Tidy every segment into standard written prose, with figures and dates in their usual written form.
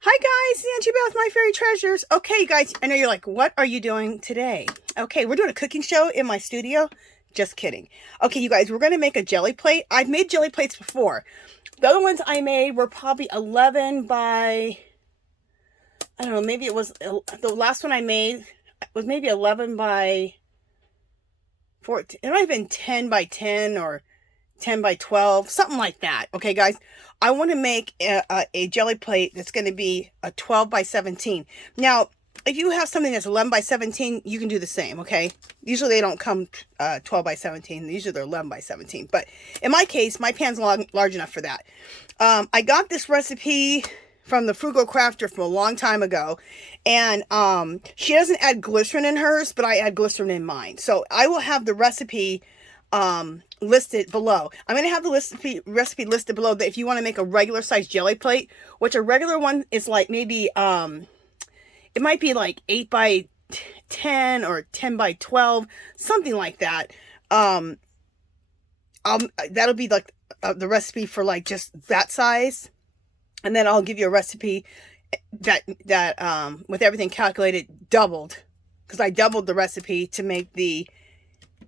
Hi guys, Nancy Beth with My Fairy Treasures. Okay, you guys, I know you're like, what are you doing today? Okay, we're doing a cooking show in my studio. Just kidding. Okay, you guys, we're going to make a jelly plate. I've made jelly plates before. The other ones I made were probably 11 by, I don't know, maybe it was, the last one I made was maybe 11 by 14. It might have been 10 by 10 or 10 by 12, something like that. Okay, guys, I want to make a jelly plate that's going to be a 12 by 17. Now, if you have something that's 11 by 17, you can do the same, okay? Usually they don't come 12 by 17. Usually they're 11 by 17. But in my case, my pan's large enough for that. I got this recipe from the Frugal Crafter from a long time ago. And she doesn't add glycerin in hers, but I add glycerin in mine. So I will have the recipe listed below. I'm going to have the recipe listed below that if you want to make a regular size jelly plate, which a regular one is like maybe, it might be like 8 by 10 or 10 by 12, something like that. That'll be like the recipe for like just that size. And then I'll give you a recipe that with everything calculated, doubled, because I doubled the recipe to make the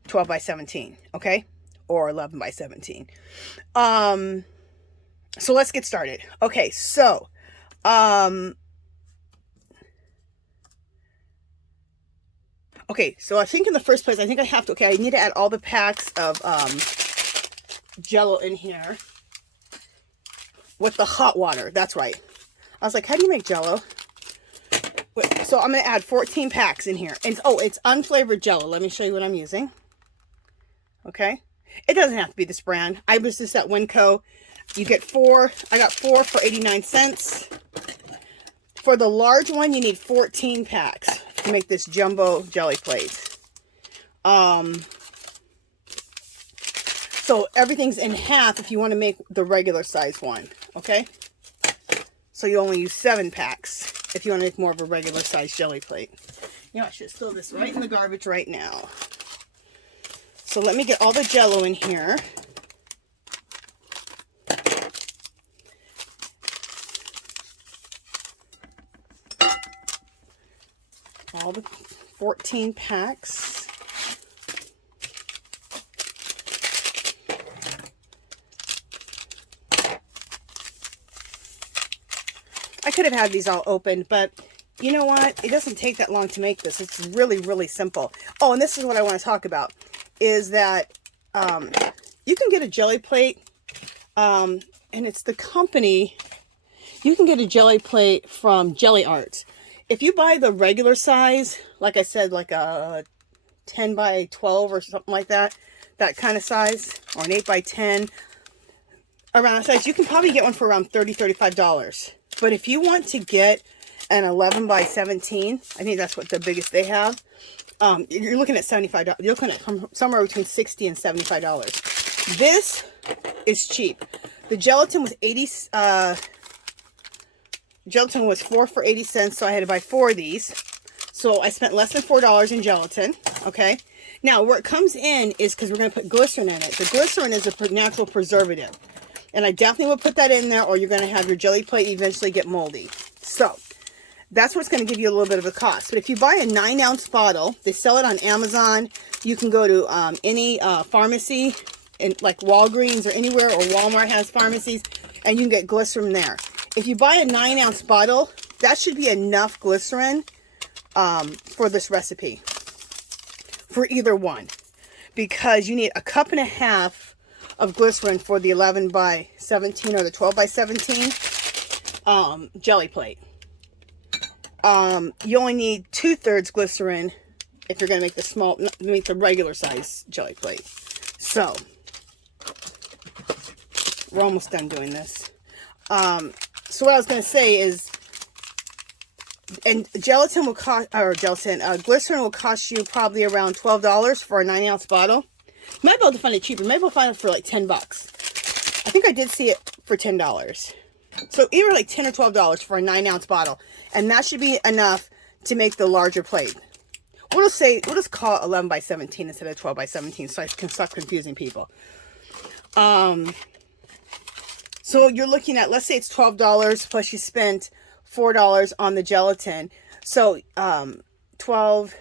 12 by 17, okay? Or 11 by 17. So let's get started. Okay, so, okay, so I think in the first place, I think I have to, okay, I need to add all the packs of Jello in here with the hot water. That's right. I was like, how do you make Jello? So I'm going to add 14 packs in here. And oh, it's unflavored Jello. Let me show you what I'm using. Okay. It doesn't have to be this brand. I was just at Winco. You get 4. I got 4 for 89 cents. For the large one, you need 14 packs to make this jumbo jelly plate. So everything's in half if you want to make the regular size one. Okay. So you only use 7 packs if you want to make more of a regular size jelly plate. You know, I should throw this right in the garbage right now. So let me get all the Jello in here. All the 14 packs. I could have had these all open, but you know what? It doesn't take that long to make this. It's really, really simple. Oh, and this is what I want to talk about, is that you can get a jelly plate, and it's the company. You can get a jelly plate from Gelli Art. If you buy the regular size, like I said, like a 10 by 12 or something like that, that kind of size, or an 8 by 10, around that size, you can probably get one for around $30, $35. But if you want to get an 11 by 17, I think that's what the biggest they have, you're looking at $75. You're looking at somewhere between $60 and $75. This is cheap. The gelatin was gelatin was 4 for 80 cents, so I had to buy 4 of these. So I spent less than $4 in gelatin. Okay. Now where it comes in is because we're going to put glycerin in it. The glycerin is a natural preservative, and I definitely will put that in there, or you're going to have your jelly plate eventually get moldy. So that's what's going to give you a little bit of a cost. But if you buy a 9-ounce bottle, they sell it on Amazon. You can go to any pharmacy, like Walgreens or anywhere, or Walmart has pharmacies, and you can get glycerin there. If you buy a 9-ounce bottle, that should be enough glycerin for this recipe, for either one, because you need a cup and a half of glycerin for the 11 by 17 or the 12 by 17 jelly plate. You only need 2/3 glycerin if you're going to make the regular size jelly plate. So we're almost done doing this. So what I was going to say is, and gelatin will cost, or glycerin will cost you probably around $12 for a 9-ounce bottle. You might be able to find it cheaper. You might be able to find it for like $10. I think I did see it for $10. So either like $10 or $12 for a 9-ounce bottle. And that should be enough to make the larger plate. We'll just call it 11 by 17 instead of 12 by 17 so I can stop confusing people. So you're looking at, let's say it's $12 plus you spent $4 on the gelatin. So 12,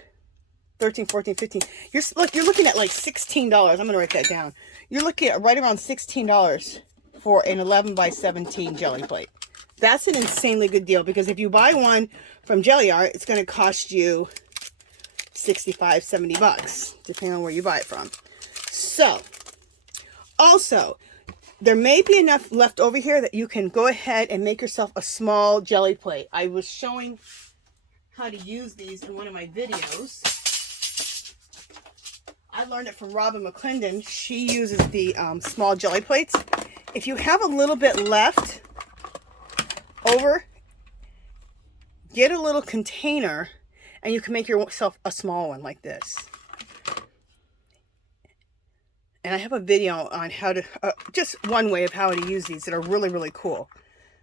13, 14, 15. You're looking at like $16. I'm going to write that down. You're looking at right around $16 for an 11 by 17 jelly plate. That's an insanely good deal, because if you buy one from Gelli Art, it's going to cost you 65, 70 bucks, depending on where you buy it from. So, also, there may be enough left over here that you can go ahead and make yourself a small jelly plate. I was showing how to use these in one of my videos. I learned it from Robin McClendon. She uses the small jelly plates. If you have a little bit left over, get a little container and you can make yourself a small one like this. And I have a video on how to, just one way of how to use these that are really, really cool.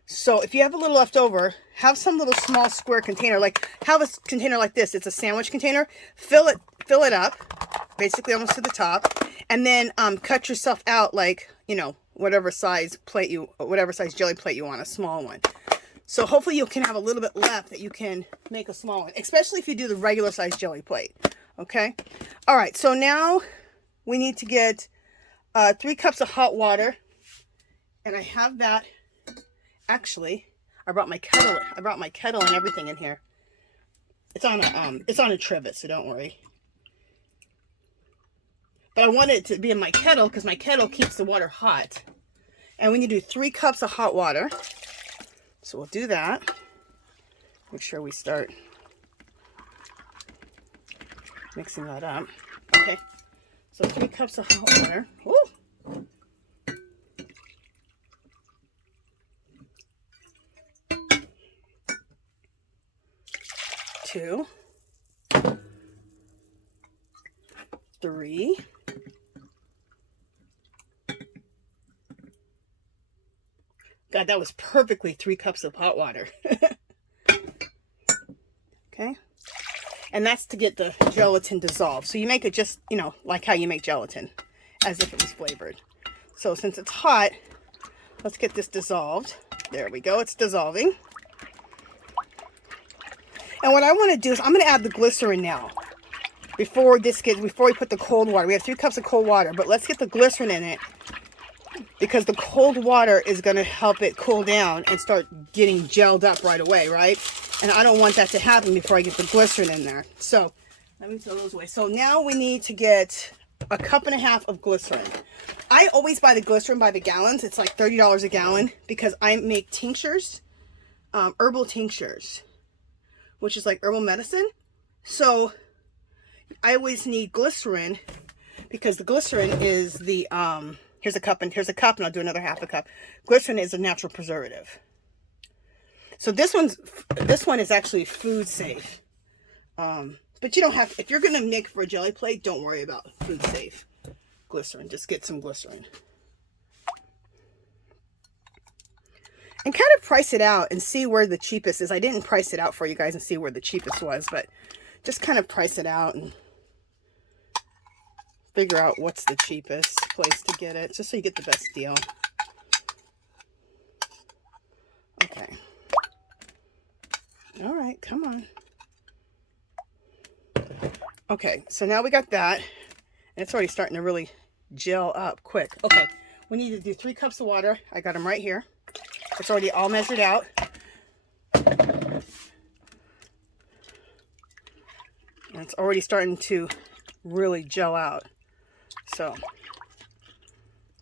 So if you have a little left over, have some little small square container, like have a container like this. It's a sandwich container. Fill it up, basically almost to the top, and then cut yourself out like, you know, whatever size jelly plate you want, a small one. So hopefully you can have a little bit left that you can make a small one, especially if you do the regular size jelly plate. Okay. All right. So now we need to get 3 cups of hot water, and I have that. Actually, I brought my kettle. I brought my kettle and everything in here. It's on a trivet, so don't worry. But I wanted it to be in my kettle because my kettle keeps the water hot. And we need to do 3 cups of hot water. So we'll do that. Make sure we start mixing that up. Okay. So 3 cups of hot water. Woo! 2, 3, 'God, that was perfectly 3 cups of hot water. Okay. And that's to get the gelatin dissolved. So you make it just, you know, like how you make gelatin, as if it was flavored. So since it's hot, let's get this dissolved. There we go. It's dissolving. And what I want to do is I'm going to add the glycerin now. Before we put the cold water. We have 3 cups of cold water, but let's get the glycerin in it, because the cold water is going to help it cool down and start getting gelled up right away, right? And I don't want that to happen before I get the glycerin in there. So let me throw those away. So now we need to get 1.5 cups of glycerin. I always buy the glycerin by the gallons. It's like $30 a gallon, because I make tinctures, herbal tinctures, which is like herbal medicine. So I always need glycerin, because the glycerin is the, here's a cup, and I'll do another 1/2 cup. Glycerin is a natural preservative. So this one is actually food safe. But you don't have, if you're going to make for a jelly plate, don't worry about food safe glycerin. Just get some glycerin. And kind of price it out and see where the cheapest is. I didn't price it out for you guys and see where the cheapest was, but just kind of price it out and figure out what's the cheapest place to get it, just so you get the best deal. Okay. All right, come on. Okay, so now we got that, and it's already starting to really gel up quick. Okay, we need to do 3 cups of water. I got them right here. It's already all measured out. And it's already starting to really gel out. So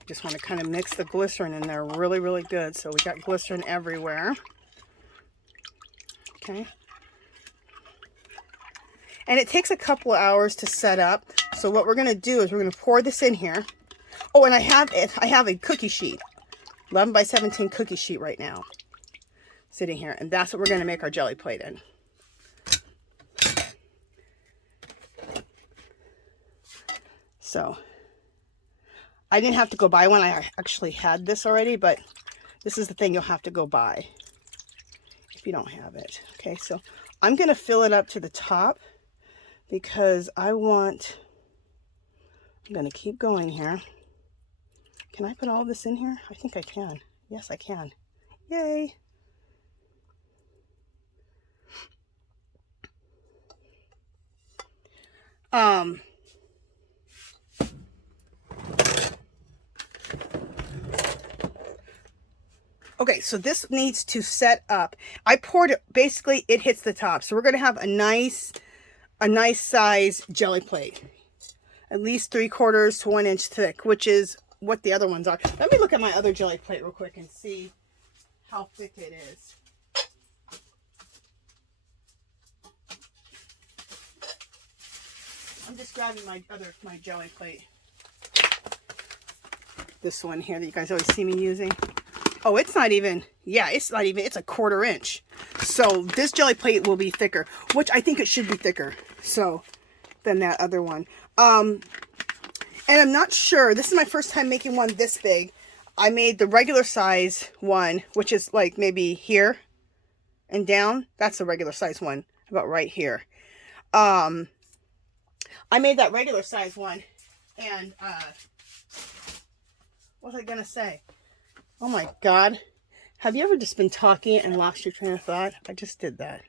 just want to kind of mix the glycerin in there really, really good. So we got glycerin everywhere. Okay. And it takes a couple of hours to set up. So what we're going to do is we're going to pour this in here. Oh, and I have a cookie sheet. 11 by 17 cookie sheet right now. Sitting here. And that's what we're going to make our jelly plate in. So I didn't have to go buy one. I actually had this already, but this is the thing you'll have to go buy if you don't have it. Okay, so I'm going to fill it up to the top because I'm going to keep going here. Can I put all this in here? I think I can. Yes, I can. Yay. Okay, so this needs to set up. I poured it, basically it hits the top. So we're going to have a nice size jelly plate. At least 3/4 to 1 inch thick, which is what the other ones are. Let me look at my other jelly plate real quick and see how thick it is. I'm just grabbing my jelly plate. This one here that you guys always see me using. Oh, it's not even, yeah, it's not even, it's a 1/4 inch. So this jelly plate will be thicker, which I think it should be thicker, so, than that other one. And I'm not sure, this is my first time making one this big. I made the regular size one, which is like maybe here and down. That's the regular size one, about right here. I made that regular size one, and, what was I gonna say? Oh my God. Have you ever just been talking and lost your train of thought? I just did that.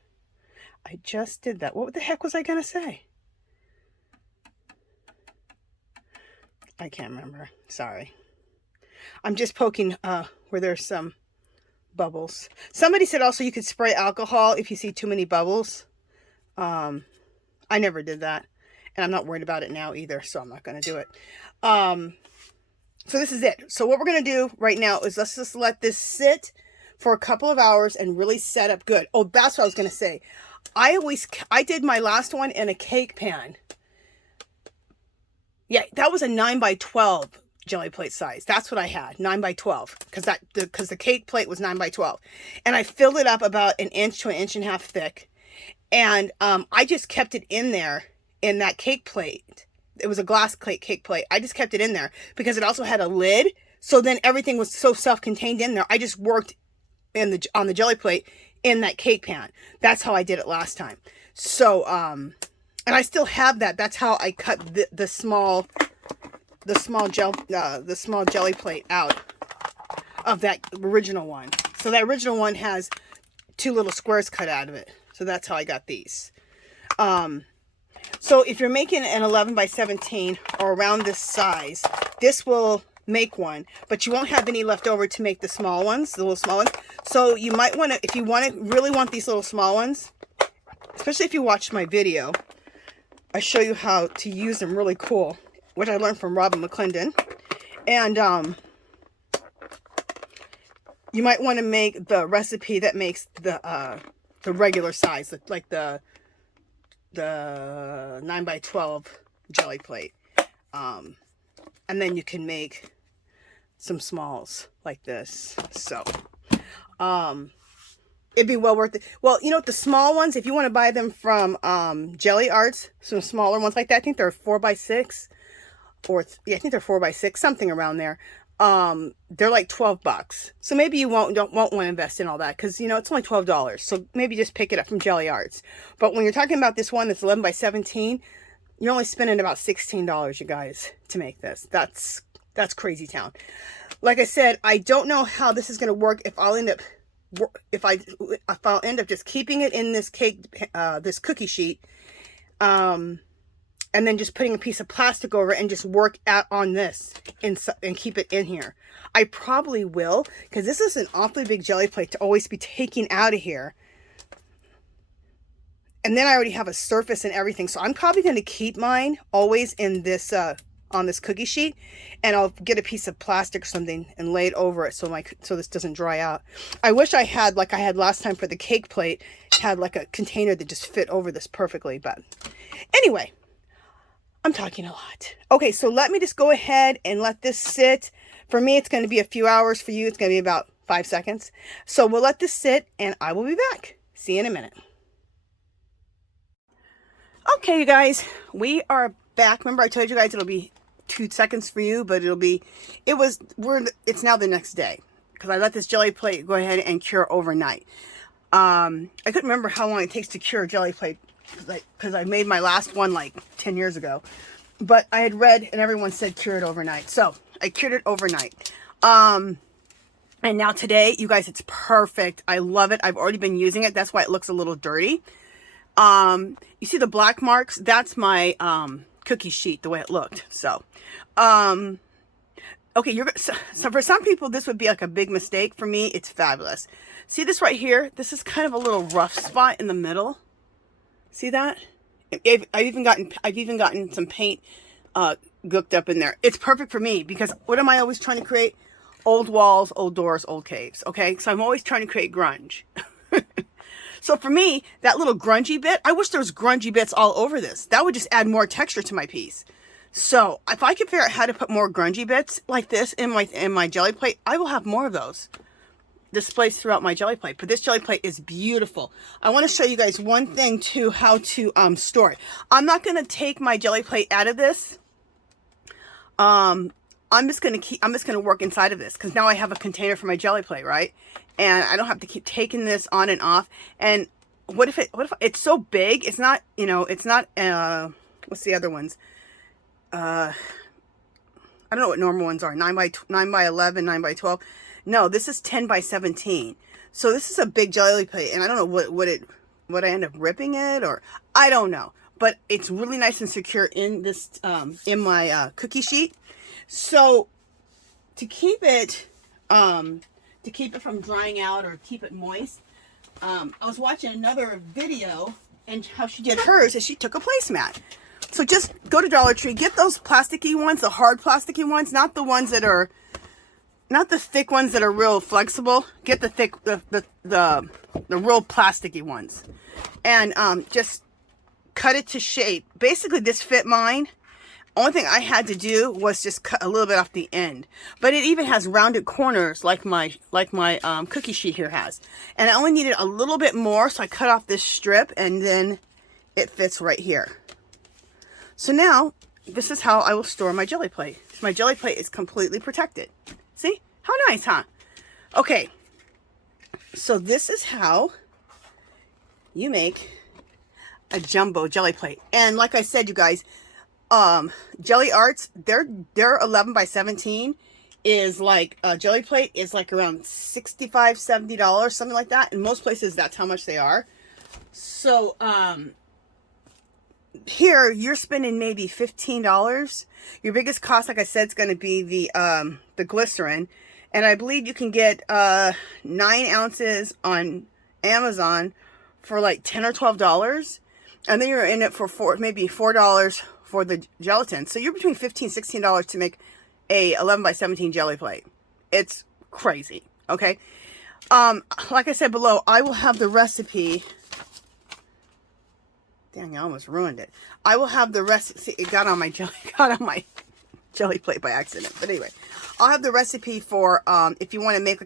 I just did that. What the heck was I going to say? I can't remember. Sorry. I'm just poking where there's some bubbles. Somebody said also you could spray alcohol if you see too many bubbles. I never did that. And I'm not worried about it now either, so I'm not going to do it. So this is it. So what we're going to do right now is let's just let this sit for a couple of hours and really set up good. Oh, that's what I was going to say. I did my last one in a cake pan. Yeah, that was a 9x12 jelly plate size. That's what I had, 9x12, because the cake plate was 9x12. And I filled it up about 1 inch to 1.5 inches thick. And I just kept it in there in that cake plate. It was a glass cake plate. I just kept it in there because it also had a lid. So then everything was so self-contained in there. I just worked on the jelly plate in that cake pan. That's how I did it last time. So, and I still have that. That's how I cut the small jelly plate out of that original one. So that original one has 2 little squares cut out of it. So that's how I got these. So if you're making an 11x17 or around this size, this will make one, but you won't have any left over to make the small ones, the little small ones. So you might want to, if you really want these little small ones, especially if you watch my video, I show you how to use them really cool, which I learned from Robin McClendon. And you might want to make the recipe that makes the regular size, like the 9x12 jelly plate. And then you can make some smalls like this. So, it'd be well worth it. Well, you know what, the small ones, if you want to buy them from Jelly Arts, some smaller ones like that, I think they're 4x6, or yeah, I think they're 4x6, something around there. They're like $12. So maybe you won't want to invest in all that, because you know it's only $12. So maybe just pick it up from Jelly Arts. But when you're talking about this one that's 11x17, you're only spending about $16, you guys, to make this. That's crazy town. Like I said, I don't know how this is going to work. If I'll end up just keeping it in this this cookie sheet, and then just putting a piece of plastic over it and just work on this and keep it in here. I probably will, because this is an awfully big jelly plate to always be taking out of here. And then I already have a surface and everything. So I'm probably going to keep mine always in this, on this cookie sheet. And I'll get a piece of plastic or something and lay it over it so this doesn't dry out. I wish I had, like I had last time for the cake plate, had like a container that just fit over this perfectly. But anyway, I'm talking a lot. Okay, so let me just go ahead and let this sit. For me, it's going to be a few hours. For you, it's going to be about 5 seconds. So we'll let this sit and I will be back. See you in a minute. Okay, you guys, we are back. Remember I told you guys it'll be 2 seconds for you, but it's now the next day because I let this jelly plate go ahead and cure overnight. I couldn't remember how long it takes to cure a jelly plate because I made my last one like 10 years ago, but I had read and everyone said cure it overnight. So I cured it overnight. And now today, you guys, it's perfect. I love it. I've already been using it. That's why it looks a little dirty. You see the black marks? That's my cookie sheet, the way it looked. So, okay, so for some people this would be like a big mistake. For me, it's fabulous. See this right here? This is kind of a little rough spot in the middle. See that? I've even gotten some paint gooked up in there. It's perfect for me because what am I always trying to create? Old walls, old doors, old caves. Okay, so I'm always trying to create grunge. So for me, that little grungy bit, I wish there was grungy bits all over this. That would just add more texture to my piece. So if I could figure out how to put more grungy bits like this in my jelly plate, I will have more of those displays throughout my jelly plate. But this jelly plate is beautiful. I want to show you guys one thing too, how to store it. I'm not going to take my jelly plate out of this. I'm just going to work inside of this because now I have a container for my jelly plate, right? And I don't have to keep taking this on and off. And what if it's so big? It's not, you know, it's not, what's the other ones? I don't know what normal ones are. 9 by 11, 9 by 12. No, this is 10 by 17. So this is a big jelly plate, and I don't know what I end up ripping it, or I don't know. But it's really nice and secure in this in my cookie sheet. So to keep it from drying out or keep it moist, I was watching another video, and how she did hers is she took a placemat. So just go to Dollar Tree, get those plasticky ones, the hard plasticky ones, not the ones that are, not the thick ones that are real flexible. Get the thick, the real plasticky ones, and just cut it to shape. Basically, this fit mine. Only thing I had to do was just cut a little bit off the end, but it even has rounded corners like my cookie sheet here has. And I only needed a little bit more, so I cut off this strip, and then it fits right here. So now, this is how I will store my jelly plate. My jelly plate is completely protected. See? How nice, huh? Okay. So this is how you make a jumbo jelly plate. And like I said, you guys, Jelly Arts, their 11 by 17 is like, a jelly plate is like around $65, $70, something like that. In most places, that's how much they are. So, here you're spending maybe $15. Your biggest cost, like I said, is going to be the glycerin, and I believe you can get 9 ounces on Amazon for like $10 or $12, and then you're in it for maybe $4 for the gelatin. So you're between $15 $16 to make a 11 by 17 jelly plate. It's crazy. Okay, like I said below, I will have the recipe. Dang, I almost ruined it. I will have the recipe. See, it got on my jelly plate by accident. But anyway, I'll have the recipe for if you want to make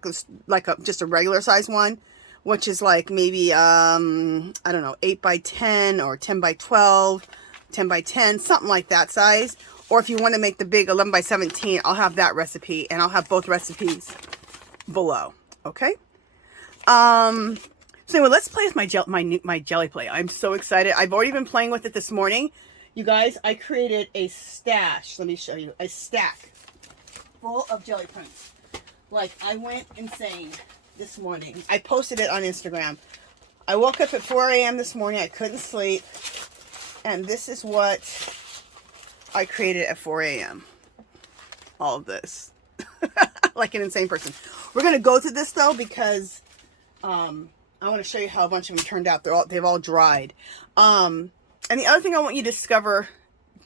just a regular size one, which is like maybe I don't know, 8 by 10 or 10 by 12, 10 by 10, something like that size. Or if you want to make the big 11 by 17, I'll have that recipe, and I'll have both recipes below. Okay. So anyway, let's play with my jelly plate. I'm so excited. I've already been playing with it this morning. You guys, I created a stash. Let me show you. A stack full of jelly prints. Like, I went insane this morning. I posted it on Instagram. I woke up at 4 a.m. this morning. I couldn't sleep. And this is what I created at 4 a.m. All of this. Like an insane person. We're going to go through this, though, because I want to show you how a bunch of them turned out. They've all dried. And the other thing I want you to discover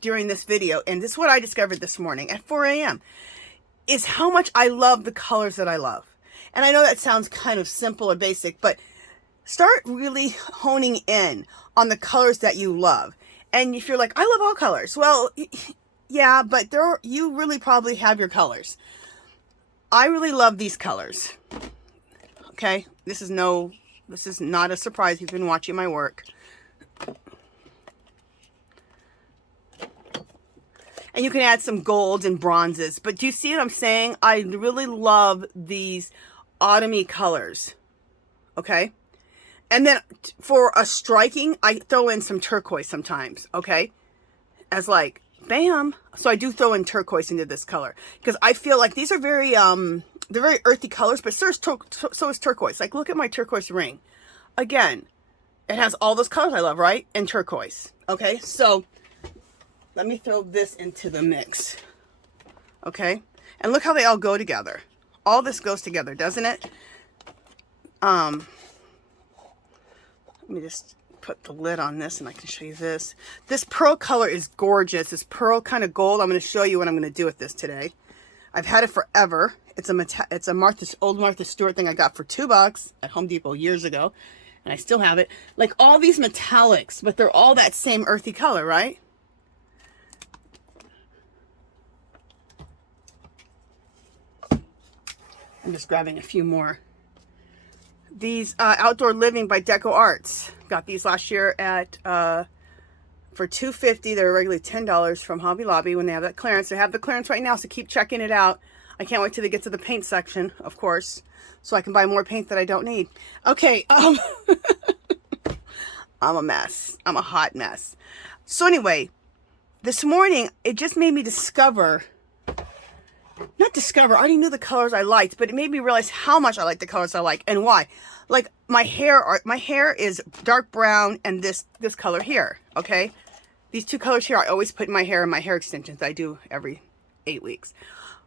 during this video, and this is what I discovered this morning at 4 a.m., is how much I love the colors that I love. And I know that sounds kind of simple or basic, but start really honing in on the colors that you love. And if you're like, I love all colors. Well, yeah, but you really probably have your colors. I really love these colors. Okay? This is not a surprise if you've been watching my work. And you can add some golds and bronzes. But do you see what I'm saying? I really love these autumny colors. Okay? And then for a striking, I throw in some turquoise sometimes. Okay? As like, bam. So I do throw in turquoise into this color. Because I feel like these are very, they're very earthy colors. But so is turquoise. Like, look at my turquoise ring. Again, It has all those colors I love, right? And turquoise. Okay, so let me throw this into the mix. Okay, and look how they all go together. All this goes together, doesn't it? Let me just put the lid on this and I can show you this. This pearl color is gorgeous. This pearl kind of gold. I'm going to show you what I'm going to do with this today. I've had it forever. It's a old Martha Stewart thing I got for $2 at Home Depot years ago. And I still have it. Like all these metallics, but they're all that same earthy color, right? I'm just grabbing a few more. These Outdoor Living by Deco Arts. Got these last year at for $2.50. They're regularly $10 from Hobby Lobby when they have that clearance. They have the clearance right now, so keep checking it out. I can't wait till they get to the paint section, of course, so I can buy more paint that I don't need. Okay, I'm a mess. I'm a hot mess. So anyway, this morning, it just made me discover, not discover, I already knew the colors I liked, but it made me realize how much I like the colors I like and why. Like my hair is dark brown and this color here, okay? These two colors here I always put in my hair and my hair extensions. I do every 8 weeks.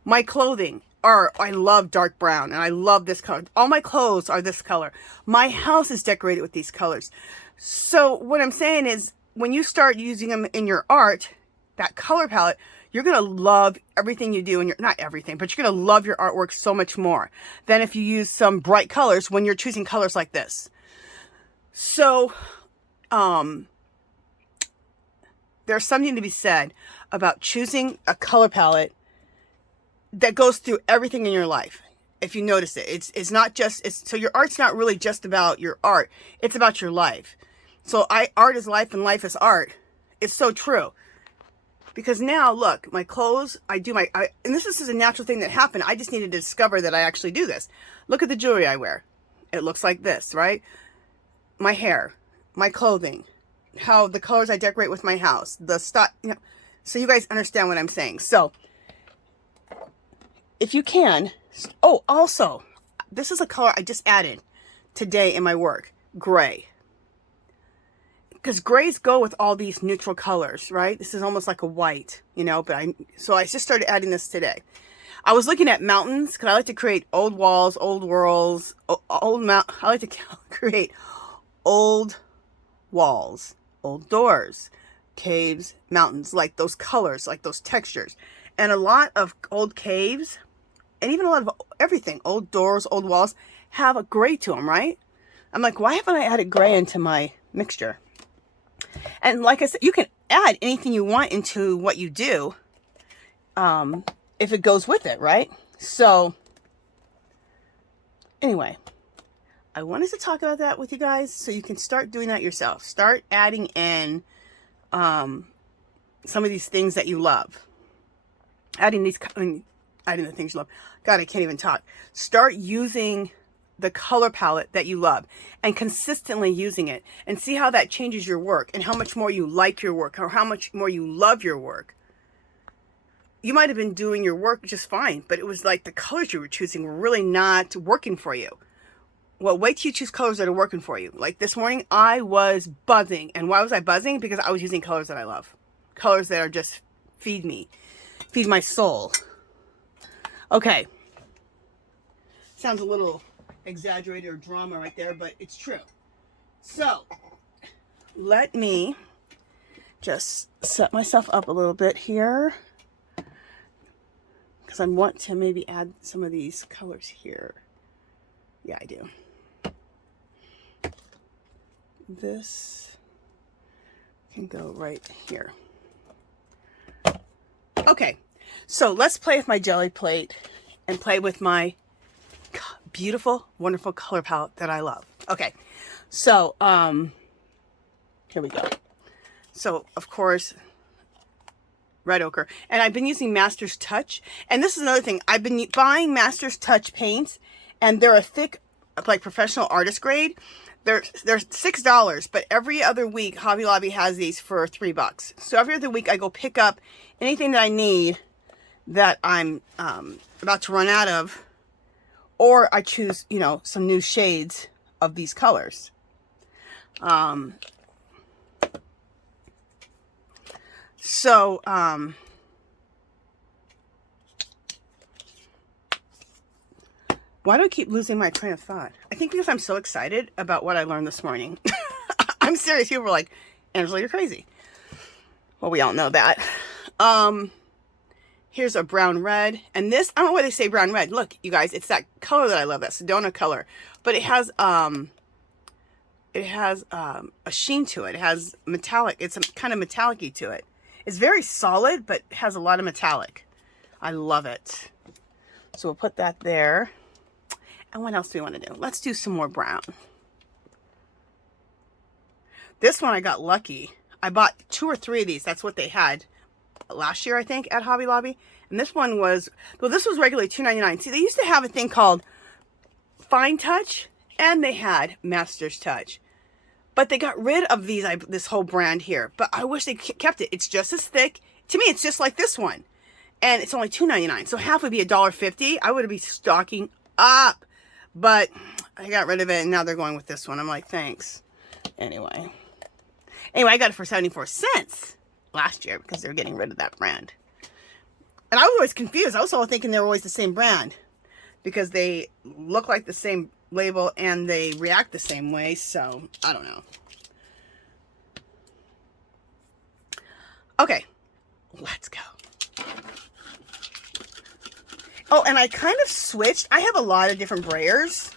My clothing I love dark brown and I love this color. All my clothes are this color. My house is decorated with these colors. So what I'm saying is when you start using them in your art, that color palette, you're going to love everything you do. And not everything, but you're going to love your artwork so much more than if you use some bright colors when you're choosing colors like this. So, there's something to be said about choosing a color palette that goes through everything in your life. If you notice it, it's not just, so your art's not really just about your art. It's about your life. So art is life and life is art. It's so true. Because now, look, my clothes, and this is a natural thing that happened. I just needed to discover that I actually do this. Look at the jewelry I wear. It looks like this, right? My hair, my clothing, how the colors I decorate with my house, the stuff, so you guys understand what I'm saying. So, if you can, oh, also, this is a color I just added today in my work, gray. Because grays go with all these neutral colors, right? This is almost like a white, so I just started adding this today. I was looking at mountains because I like to create old walls, old worlds, I like to create old walls, old doors, caves, mountains, like those colors, like those textures. And a lot of old caves, and even a lot of everything, old doors, old walls, have a gray to them, right? I'm like, why haven't I added gray into my mixture? And like I said, you can add anything you want into what you do if it goes with it, right? So anyway, I wanted to talk about that with you guys so you can start doing that yourself. Start adding in some of these things that you love. Adding the things you love. God, I can't even talk. Start using the color palette that you love and consistently using it and see how that changes your work and how much more you like your work or how much more you love your work. You might have been doing your work just fine, but it was like the colors you were choosing were really not working for you. Well, wait till you choose colors that are working for you. Like this morning, I was buzzing. And why was I buzzing? Because I was using colors that I love. Colors that are just feed my soul. Okay. Sounds a little exaggerated or drama right there, but it's true. So, let me just set myself up a little bit here because I want to maybe add some of these colors here. Yeah, I do. This can go right here. Okay, so let's play with my jelly plate and play with my beautiful, wonderful color palette that I love. Okay, so here we go. So of course, red ochre, and I've been using Master's Touch. And this is another thing, I've been buying Master's Touch paints, and they're a thick, like professional artist grade. They're $6, but every other week Hobby Lobby has these for $3. So every other week I go pick up anything that I need that I'm about to run out of. Or I choose, some new shades of these colors. Why do I keep losing my train of thought? I think because I'm so excited about what I learned this morning. I'm serious. People were like, Angela, you're crazy. Well, we all know that. Here's a brown red. And this, I don't know why they say brown red. Look, you guys, it's that color that I love, that Sedona color. But it has a sheen to it. It has metallic. It's kind of metallic-y to it. It's very solid, but it has a lot of metallic. I love it. So we'll put that there. And what else do we want to do? Let's do some more brown. This one I got lucky. I bought 2 or 3 of these. That's what they had last year, I think, at Hobby Lobby. And this one was, well, this was regularly $2.99. See, they used to have a thing called Fine Touch, and they had Master's Touch. But they got rid of these, this whole brand here. But I wish they kept it. It's just as thick. To me, it's just like this one. And it's only $2.99. So half would be $1.50. I would be stocking up. But I got rid of it, and now they're going with this one. I'm like, thanks. Anyway, I got it for 74 cents last year because they're getting rid of that brand. And I was always confused. I was all thinking they were always the same brand because they look like the same label and they react the same way. So, I don't know. Okay, let's go. Oh, and I kind of switched. I have a lot of different brayers.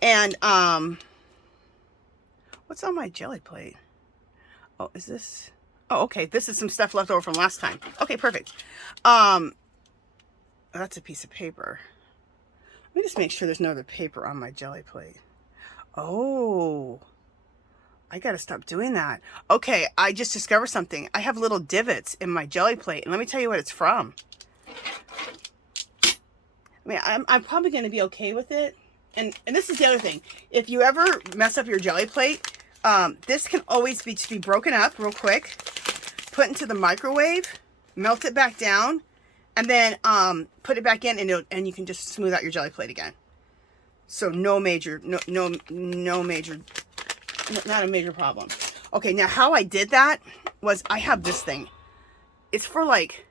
And, what's on my jelly plate? Oh, is this? Oh, okay. This is some stuff left over from last time. Okay, perfect. That's a piece of paper. Let me just make sure there's no other paper on my jelly plate. Oh, I got to stop doing that. Okay, I just discovered something. I have little divots in my jelly plate. And let me tell you what it's from. I mean, I'm probably going to be okay with it. And this is the other thing. If you ever mess up your jelly plate, this can always be broken up real quick, put into the microwave, melt it back down, and then put it back in, and you can just smooth out your jelly plate again. So not a major problem. Okay, now how I did that was I have this thing. It's for like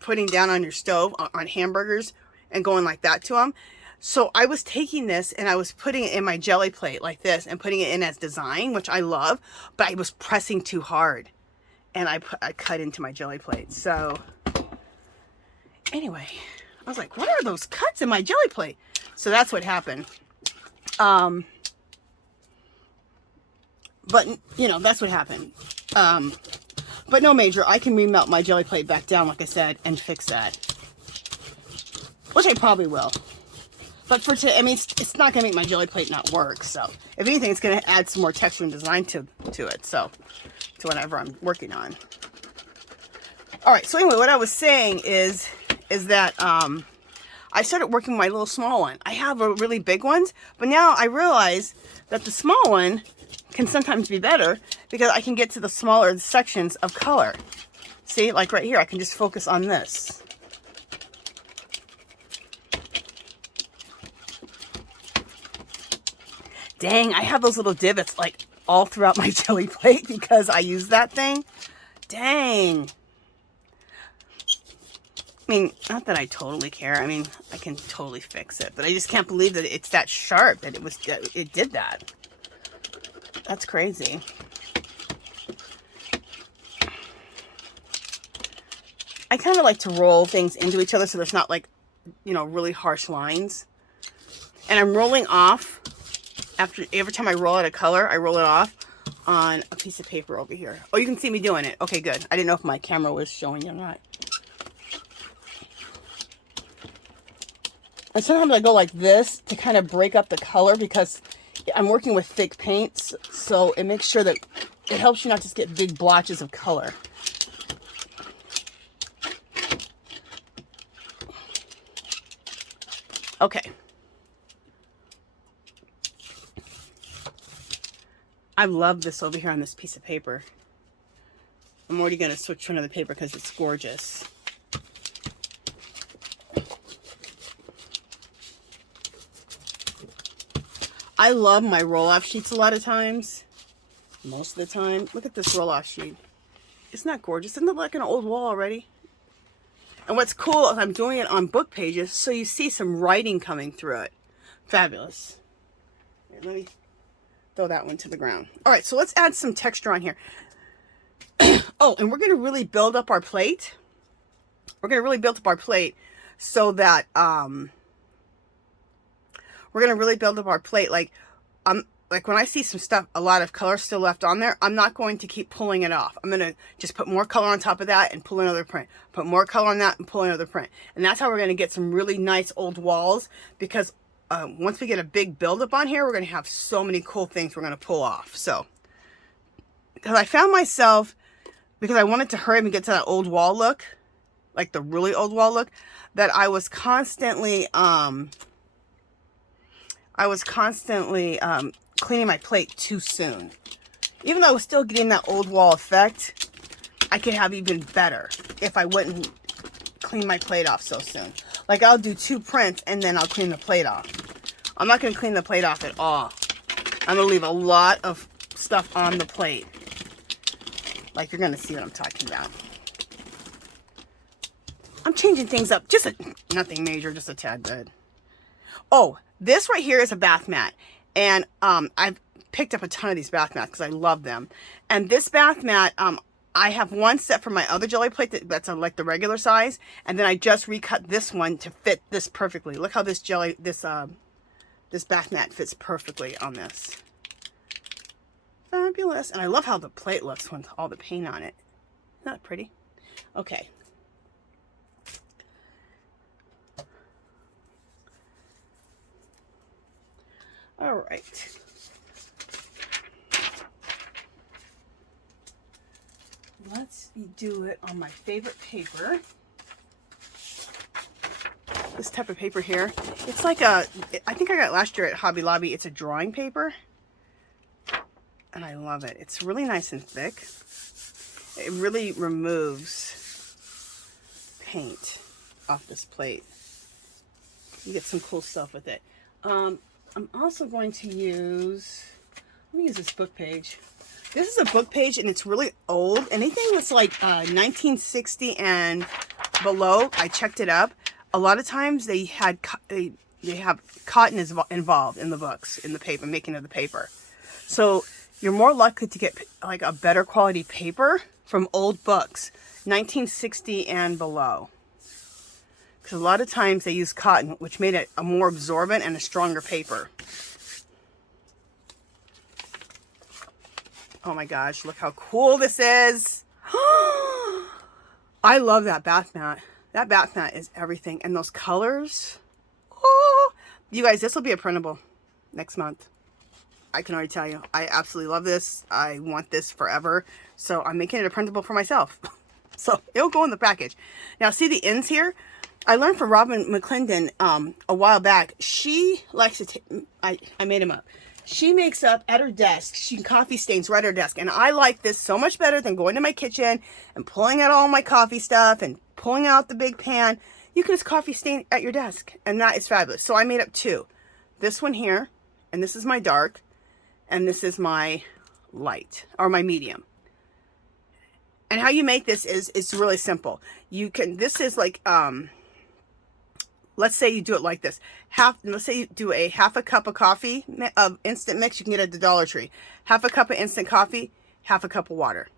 putting down on your stove on hamburgers and going like that to them. So I was taking this and I was putting it in my jelly plate like this and putting it in as design, which I love, but I was pressing too hard and I cut into my jelly plate. So anyway, I was like, what are those cuts in my jelly plate? So that's what happened. But you know, that's what happened. But no major, I can remelt my jelly plate back down, like I said, and fix that. Which I probably will. But for today, I mean, it's not going to make my jelly plate not work. So, if anything, it's going to add some more texture and design to it. So, to whatever I'm working on. All right. So, anyway, what I was saying is that I started working with my little small one. I have a really big ones, but now I realize that the small one can sometimes be better because I can get to the smaller sections of color. See, like right here, I can just focus on this. Dang, I have those little divots like all throughout my jelly plate because I use that thing. Dang. I mean, not that I totally care. I mean, I can totally fix it, but I just can't believe that it's that sharp that it did that. That's crazy. I kind of like to roll things into each other so there's not like, you know, really harsh lines. And I'm rolling off. Every time I roll out a color, I roll it off on a piece of paper over here. Oh, you can see me doing it. Okay, good. I didn't know if my camera was showing you or not. And sometimes I go like this to kind of break up the color because I'm working with thick paints. So it makes sure that it helps you not just get big blotches of color. Okay. I love this over here on this piece of paper. I'm already going to switch to another paper because it's gorgeous. I love my roll-off sheets a lot of times. Most of the time. Look at this roll-off sheet. Isn't that gorgeous? Isn't it like an old wall already? And what's cool is I'm doing it on book pages, so you see some writing coming through it. Fabulous. Here, let me throw that one to the ground. All right, so let's add some texture on here. Oh, and we're going to really build up our plate. We're going to really build up our plate so that, we're going to really build up our plate. Like when I see some stuff, a lot of color still left on there, I'm not going to keep pulling it off. I'm going to just put more color on top of that and pull another print. Put more color on that and pull another print. And that's how we're going to get some really nice old walls, because once we get a big buildup on here, we're going to have so many cool things we're going to pull off. So, because I found myself, because I wanted to hurry up and get to that old wall look, like the really old wall look, that I was constantly cleaning my plate too soon. Even though I was still getting that old wall effect, I could have even better if I wouldn't clean my plate off so soon. Like, I'll do 2 prints and then I'll clean the plate off. I'm not going to clean the plate off at all. I'm going to leave a lot of stuff on the plate. Like, you're going to see what I'm talking about. I'm changing things up. Just nothing major, just a tad bit. Oh, this right here is a bath mat. And I've picked up a ton of these bath mats because I love them. And this bath mat, I have one set for my other jelly plate that's like the regular size. And then I just recut this one to fit this perfectly. Look how this this bath mat fits perfectly on this. Fabulous. And I love how the plate looks with all the paint on it. Isn't that pretty? Okay. All right. Let's do it on my favorite paper. This type of paper here. It's like I think I got it last year at Hobby Lobby. It's a drawing paper. And I love it. It's really nice and thick. It really removes paint off this plate. You get some cool stuff with it. I'm also going to use, let me use this book page. This is a book page and it's really old. Anything that's like 1960 and below, I checked it up. A lot of times they have cotton is involved in the books, in the paper, making of the paper. So you're more likely to get like a better quality paper from old books, 1960 and below. Because a lot of times they use cotton, which made it a more absorbent and a stronger paper. Oh my gosh, look how cool this is. I love that bath mat. That bath mat is everything. And those colors. Oh, you guys, this will be a printable next month. I can already tell you. I absolutely love this. I want this forever. So I'm making it a printable for myself. So it'll go in the package. Now see the ends here? I learned from Robin McClendon a while back. She likes to I made him up. She makes up at her desk. She coffee stains right at her desk. And I like this so much better than going to my kitchen and pulling out all my coffee stuff and pulling out the big pan. You can just coffee stain at your desk. And that is fabulous. So I made up 2. This one here. And this is my dark. And this is my light. Or my medium. And how you make this is, it's really simple. You can, this is like, let's say you do it like this. Let's say you do a half a cup of coffee of instant mix you can get at the Dollar Tree. Half a cup of instant coffee, half a cup of water.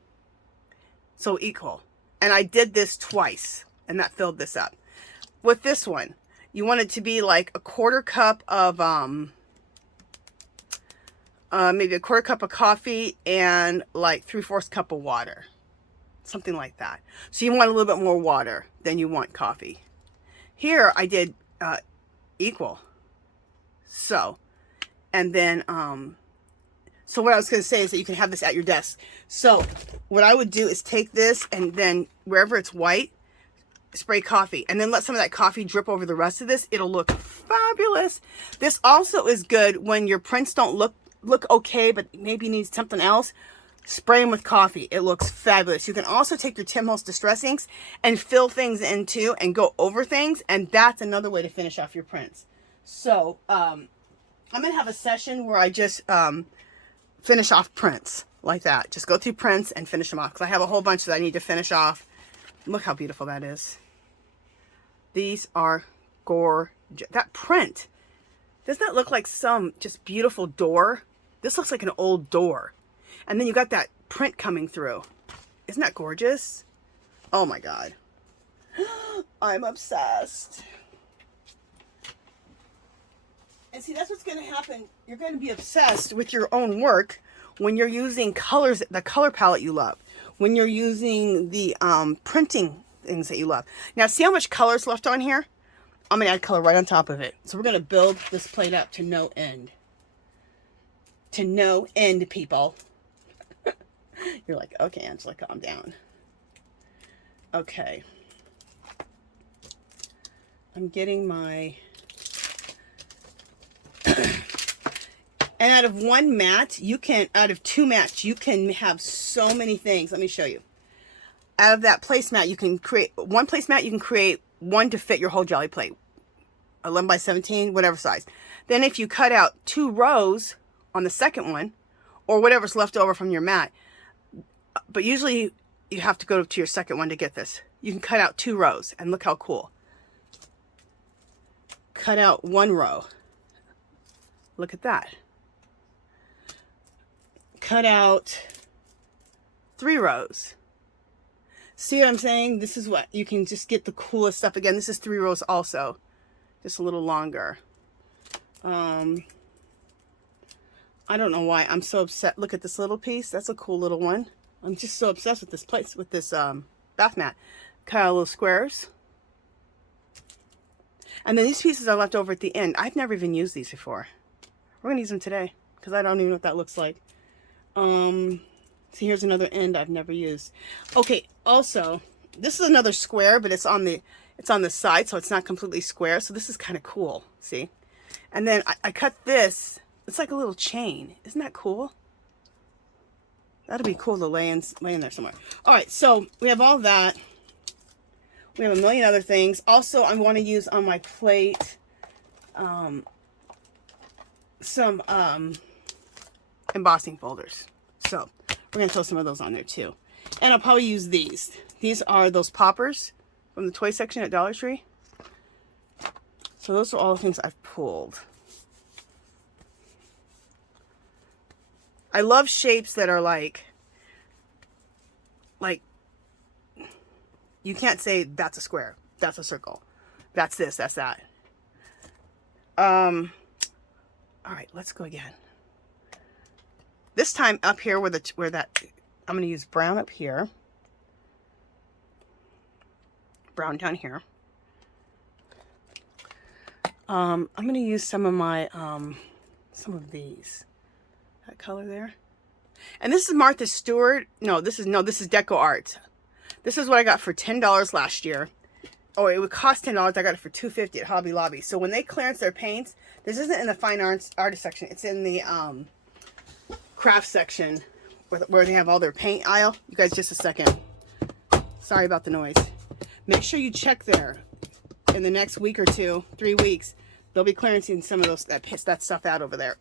So equal. And I did this twice, and that filled this up. With this one, you want it to be like a quarter cup of, maybe a quarter cup of coffee and like 3/4 cup of water. Something like that. So you want a little bit more water than you want coffee. Here I did equal. So, and then, so what I was going to say is that you can have this at your desk. So what I would do is take this and then wherever it's white, spray coffee. And then let some of that coffee drip over the rest of this. It'll look fabulous. This also is good when your prints don't look okay, but maybe you need something else. Spray them with coffee. It looks fabulous. You can also take your Tim Holtz Distress Inks and fill things in too and go over things. And that's another way to finish off your prints. So, I'm going to have a session where I just finish off prints like that. Just go through prints and finish them off. Because I have a whole bunch that I need to finish off. Look how beautiful that is. These are gorgeous. That print, doesn't that look like some just beautiful door? This looks like an old door. And then you got that print coming through. Isn't that gorgeous? Oh my God. I'm obsessed. And see, that's what's going to happen. You're going to be obsessed with your own work when you're using colors, the color palette you love. When you're using the printing things that you love. Now, see how much color is left on here? I'm going to add color right on top of it. So we're going to build this plate up to no end. To no end, people. You're like, okay, Angela, calm down. Okay. I'm getting my... And out of one mat, you can, out of two mats, you can have so many things. Let me show you. Out of that placemat, you can create, one placemat, you can create one to fit your whole jelly plate. 11 by 17, whatever size. Then if you cut out 2 rows on the second one, or whatever's left over from your mat, but usually you have to go to your second one to get this. You can cut out 2 rows, and look how cool. Cut out 1 row. Look at that. Cut out 3 rows. See what I'm saying? This is what you can just get the coolest stuff. Again, this is 3 rows also, just a little longer. I don't know why I'm so upset. Look at this little piece. That's a cool little one. I'm just so obsessed with this place, with this bath mat. Cut out little squares. And then these pieces are left over at the end. I've never even used these before. We're gonna use them today because I don't even know what that looks like. See, here's another end I've never used. Okay, also, this is another square, but it's on the side, so it's not completely square. So this is kind of cool. See, and then I cut this. It's like a little chain. Isn't that cool? That'd be cool to lay in there somewhere. All right, so we have all that. We have a million other things. Also, I want to use on my plate some embossing folders. So we're going to throw some of those on there too. And I'll probably use these. These are those poppers from the toy section at Dollar Tree. So those are all the things I've pulled. I love shapes that are like you can't say that's a square, that's a circle, that's this, that's that. All right, let's go again. This time up here where that I'm going to use brown up here, brown down here. I'm going to use some of my some of these. That color there. And this is Martha Stewart. No, this is Deco Art. This is what I got for $10 last year. Oh, it would cost $10. I got it for $2.50 at Hobby Lobby. So when they clearance their paints, this isn't in the fine arts section. It's in the craft section where they have all their paint aisle. You guys, just a second. Sorry about the noise. Make sure you check there in the next week or 2, 3 weeks. They'll be clearancing some of those that stuff out over there.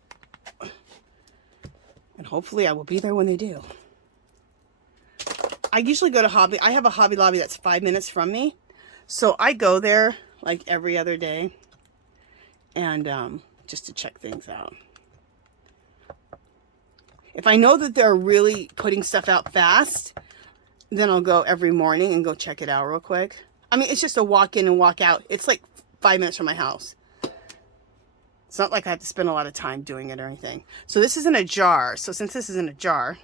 And hopefully I will be there when they do. I usually go to Hobby. I have a Hobby Lobby that's 5 minutes from me. So I go there like every other day. And just to check things out. If I know that they're really putting stuff out fast, then I'll go every morning and go check it out real quick. I mean, it's just a walk in and walk out. It's like 5 minutes from my house. It's not like I have to spend a lot of time doing it or anything. So this is in a jar. So since this is in a jar,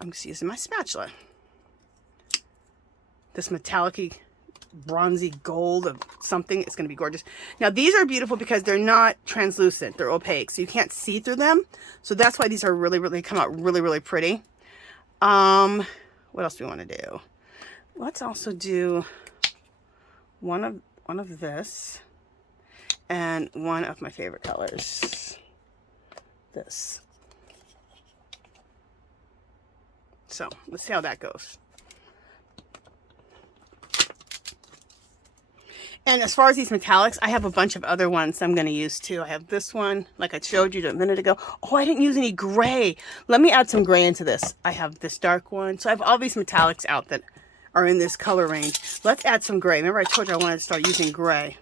I'm just using my spatula. This metallic-y, bronzy gold of something. It's going to be gorgeous. Now these are beautiful because they're not translucent. They're opaque. So you can't see through them. So that's why these are really come out really pretty. What else do we want to do? Let's also do one of this and one of my favorite colors, this. So let's see how that goes. And as far as these metallics, I have a bunch of other ones I'm going to use too. I have this one, like I showed you a minute ago. Oh, I didn't use any gray. Let me add some gray into this. I have this dark one. So I have all these metallics out that are in this color range. Let's add some gray. Remember I told you I wanted to start using gray.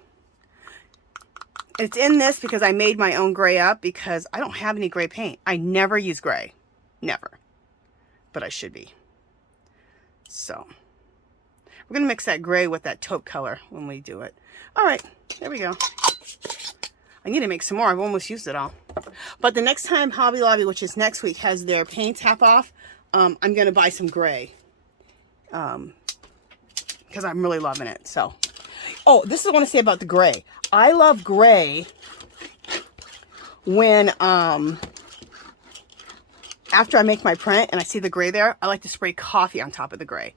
It's in this because I made my own gray up because I don't have any gray paint. I never use gray. Never. But I should be. So we're going to mix that gray with that taupe color when we do it. All right, there we go. I need to make some more. I've almost used it all. But the next time Hobby Lobby, which is next week, has their paint tap off, I'm going to buy some gray. Because I'm really loving it. So, oh, this is what I want to say about the gray. I love gray when, after I make my print and I see the gray there, I like to spray coffee on top of the gray.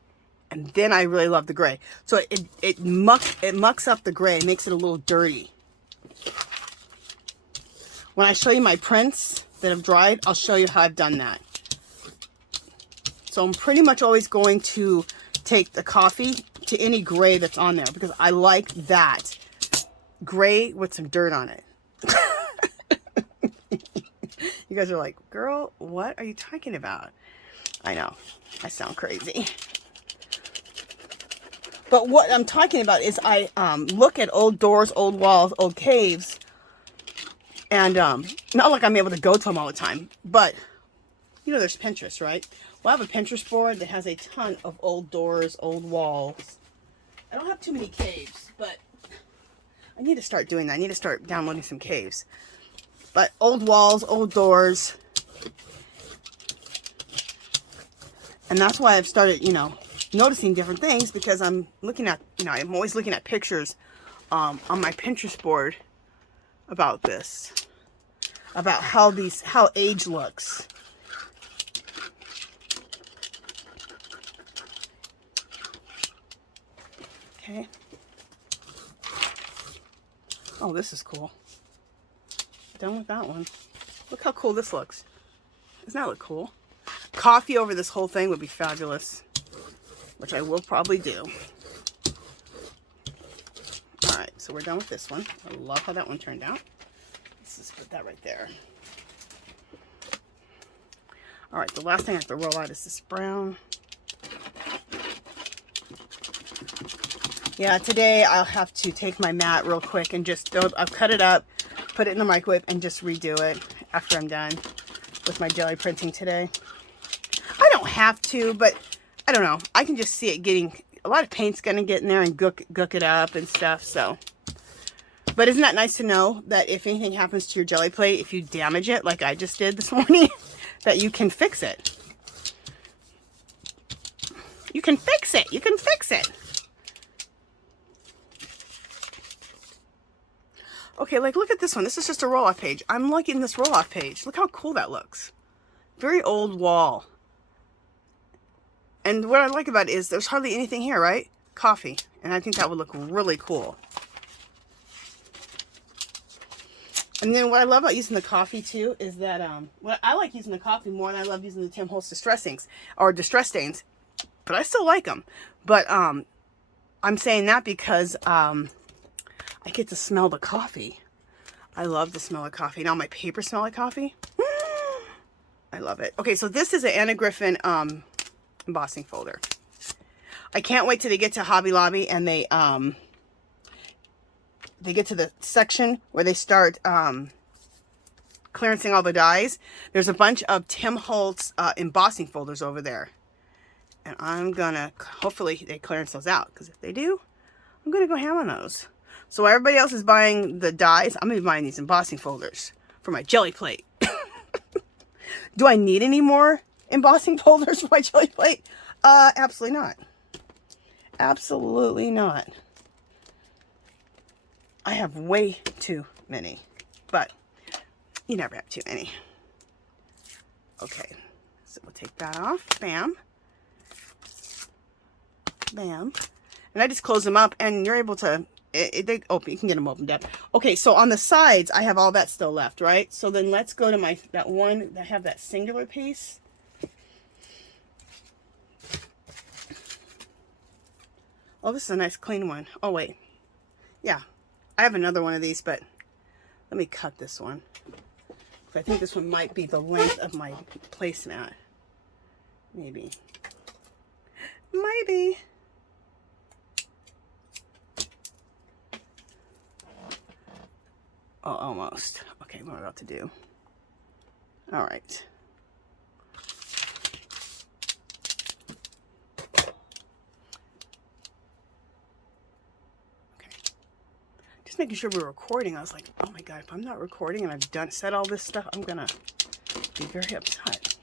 And then I really love the gray. So it mucks up the gray, makes it a little dirty. When I show you my prints that have dried, I'll show you how I've done that. So I'm pretty much always going to take the coffee to any gray that's on there because I like that gray with some dirt on it. You guys are like, girl, what are you talking about? I know, I sound crazy. But what I'm talking about is I look at old doors, old walls, old caves, and not like I'm able to go to them all the time, but you know there's Pinterest, right? Well, I have a Pinterest board that has a ton of old doors, old walls. I don't have too many caves, but I need to start doing that. I need to start downloading some caves. But old walls, old doors. And that's why I've started, you know, noticing different things because I'm looking at, you know, I'm always looking at pictures on my Pinterest board about this. About how age looks. Okay. Oh, this is cool. Done with that one. Look how cool this looks. Doesn't that look cool? Coffee over this whole thing would be fabulous, which I will probably do. All right, so we're done with this one. I love how that one turned out. Let's just put that right there. All right, the last thing I have to roll out is this brown. Yeah, today I'll have to take my mat real quick and just I'll cut it up, put it in the microwave, and just redo it after I'm done with my jelly printing today. I don't have to, but I don't know. I can just see it getting, a lot of paint's going to get in there and gook it up and stuff, so. But isn't that nice to know that if anything happens to your jelly plate, if you damage it like I just did this morning, that you can fix it. You can fix it. You can fix it. Okay, like look at this one. This is just a roll-off page. I'm liking this roll-off page. Look how cool that looks. Very old wall. And what I like about it is there's hardly anything here, right? Coffee. And I think that would look really cool. And then what I love about using the coffee too is that, what I like using the coffee more than I love using the Tim Holtz distress inks or distress stains. But I still like them. But I'm saying that because I get to smell the coffee. I love the smell of coffee. Now my paper smell like coffee. I love it. Okay, so this is an Anna Griffin embossing folder. I can't wait till they get to Hobby Lobby and they get to the section where they start clearancing all the dies. There's a bunch of Tim Holtz embossing folders over there. And I'm gonna, hopefully they clearance those out, because if they do, I'm gonna go ham on those. So while everybody else is buying the dies, I'm gonna be buying these embossing folders for my jelly plate. Do I need any more embossing folders for my jelly plate? Absolutely not. Absolutely not. I have way too many, but you never have too many. Okay, so we'll take that off. Bam. Bam. And I just close them up and you're able to, they open, you can get them opened up. Okay, so on the sides, I have all that still left, right? So then let's go to that one that have that singular piece. Oh, this is a nice clean one. Oh, wait. Yeah, I have another one of these, but let me cut this one. I think this one might be the length of my placemat. Maybe. Maybe. Oh, almost. Okay, what am I about to do? All right. Just making sure we're recording. I was like, oh my God, if I'm not recording and I've said all this stuff, I'm gonna be very upset.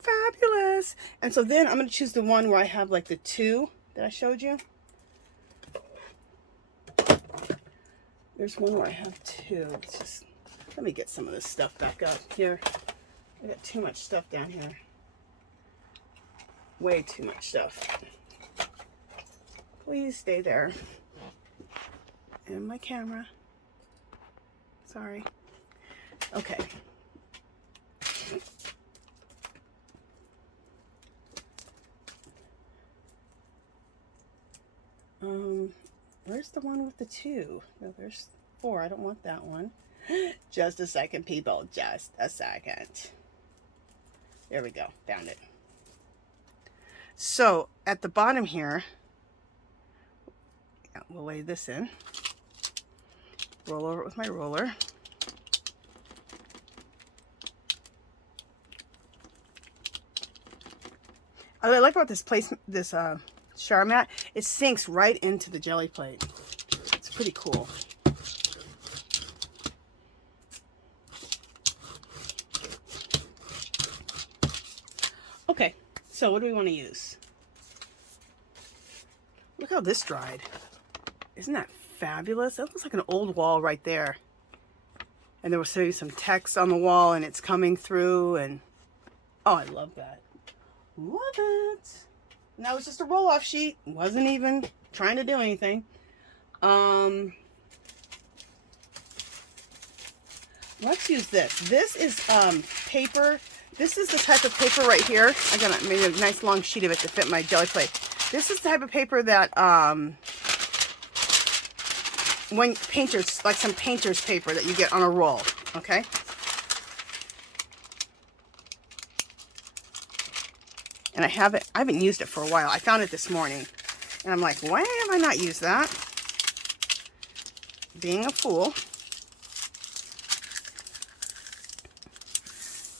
Fabulous. And so then I'm gonna choose the one where I have like the 2 that I showed you. There's one where I have 2. It's just, let me get some of this stuff back up here. I got too much stuff down here. Way too much stuff. Please stay there. And my camera. Sorry. Okay. Where's the one with the 2? No, there's 4. I don't want that one. Just a second, people. Just a second. There we go. Found it. So, at the bottom here, we'll lay this in. Roll over it with my roller. What I like about this shower mat, it sinks right into the jelly plate. It's pretty cool. Okay, so what do we want to use? Look how this dried. Isn't that fabulous? That looks like an old wall right there. And there was some text on the wall and it's coming through and oh, I love that. Love it. And that was just a roll-off sheet. Wasn't even trying to do anything. Let's use this. This is paper. This is the type of paper right here. I got made a nice long sheet of it to fit my jelly plate. This is the type of paper that when painters, like some painter's paper that you get on a roll, okay? And I haven't used it for a while. I found it this morning. And I'm like, why have I not used that? Being a fool.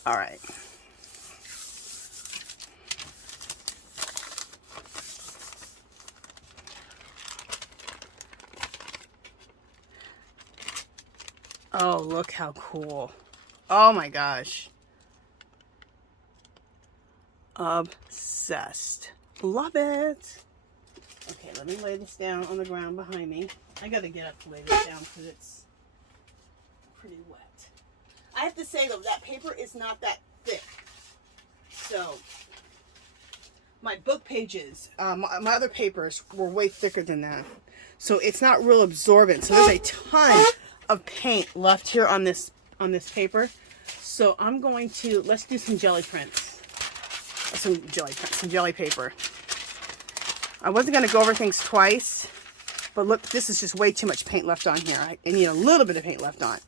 All right. Oh, look how cool. Oh my gosh. Obsessed. Love it. Okay, let me lay this down on the ground behind me. I gotta get up to lay this down because it's pretty wet. I have to say though, that paper is not that thick. So, my book pages, my other papers were way thicker than that. So it's not real absorbent. So there's a ton of paint left here on this paper. So I'm going to, let's do some jelly prints. Some jelly paper. I wasn't going to go over things twice, but look, this is just way too much paint left on here. I need a little bit of paint left on,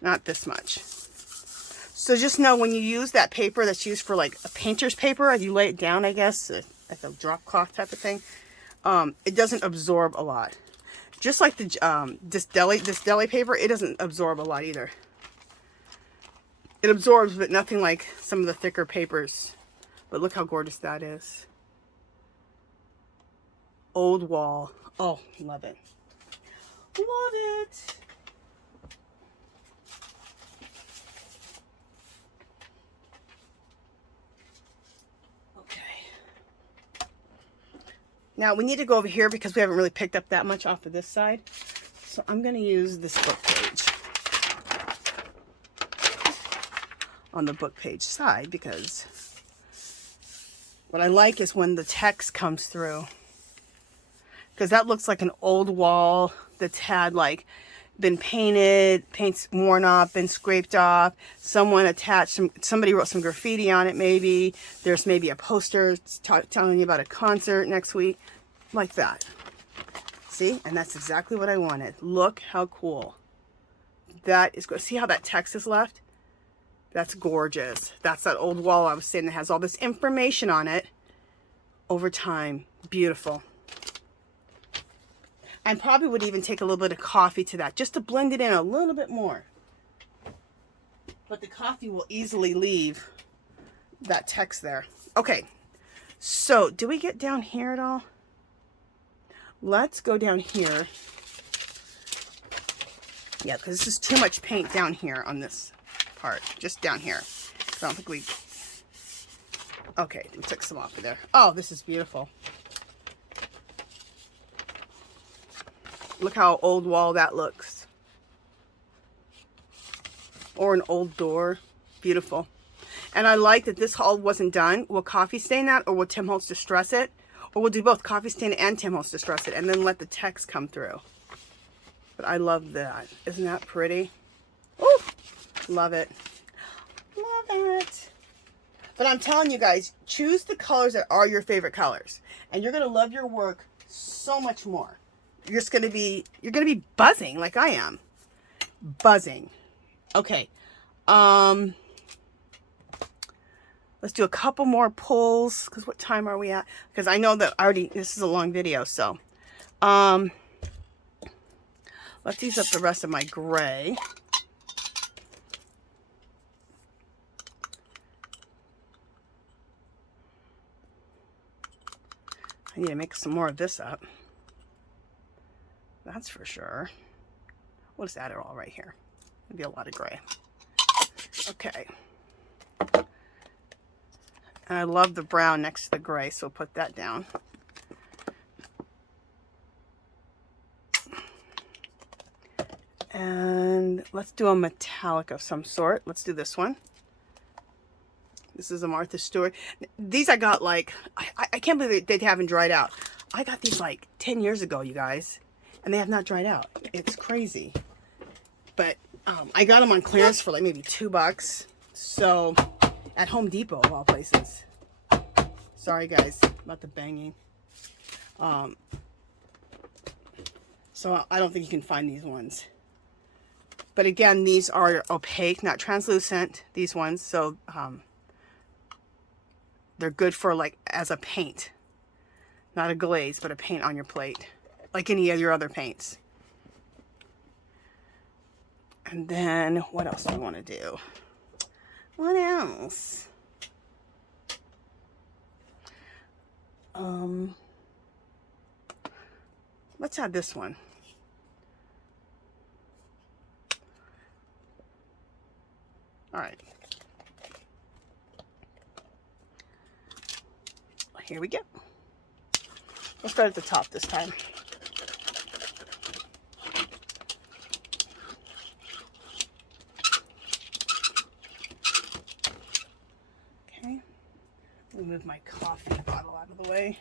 not this much. So just know when you use that paper that's used for like a painter's paper, as you lay it down, I guess, like a drop cloth type of thing, it doesn't absorb a lot. Just like the this deli paper, it doesn't absorb a lot either. It absorbs, but nothing like some of the thicker papers. But look how gorgeous that is. Old wall. Oh, love it. Love it. Okay. Now we need to go over here because we haven't really picked up that much off of this side. So I'm going to use this book page on the book page side because what I like is when the text comes through, because that looks like an old wall that's had like been painted, paint's worn off, been scraped off. Someone attached somebody wrote some graffiti on it maybe. There's maybe a poster telling you about a concert next week. Like that. See? And that's exactly what I wanted. Look how cool. That is good. See how that text is left? That's gorgeous. That's that old wall I was saying that has all this information on it over time. Beautiful. And probably would even take a little bit of coffee to that just to blend it in a little bit more. But the coffee will easily leave that text there. Okay, so do we get down here at all? Let's go down here. Yeah, because this is too much paint down here on this part. Just down here. I don't think we... Okay, we took some off of there. Oh, this is beautiful. Look how old wall that looks. Or an old door. Beautiful. And I like that this haul wasn't done. We'll coffee stain that, or will Tim Holtz distress it? Or we'll do both, coffee stain and Tim Holtz distress it, and then let the text come through. But I love that. Isn't that pretty? Ooh, love it. Love it. But I'm telling you guys, choose the colors that are your favorite colors. And you're going to love your work so much more. You're going to be buzzing like I am. Buzzing. Okay. Let's do a couple more pulls. Because what time are we at? Because I know that this is a long video. So, let's use up the rest of my gray. I need to make some more of this up. That's for sure. We'll just add it all right here. It'll be a lot of gray. Okay. And I love the brown next to the gray, so we'll put that down. And let's do a metallic of some sort. Let's do this one. This is a Martha Stewart. These I got like, I can't believe they haven't dried out. I got these like 10 years ago, you guys. And they have not dried out. It's crazy. But I got them on clearance for like maybe $2. So, at Home Depot of all places. Sorry guys about the banging. So I don't think you can find these ones. But again, these are opaque, not translucent, these ones. So they're good for like as a paint. Not a glaze, but a paint on your plate. Like any of your other paints. And then what else do I want to do? What else? Let's add this one. All right. Here we go. We'll start at the top this time. Okay. Let me move my coffee bottle out of the way.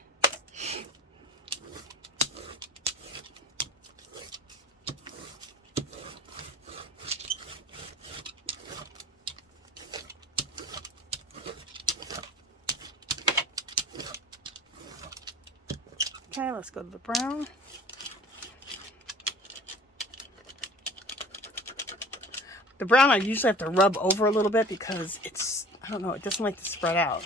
Okay, let's go to the brown. The brown I usually have to rub over a little bit because it's, I don't know, it doesn't like to spread out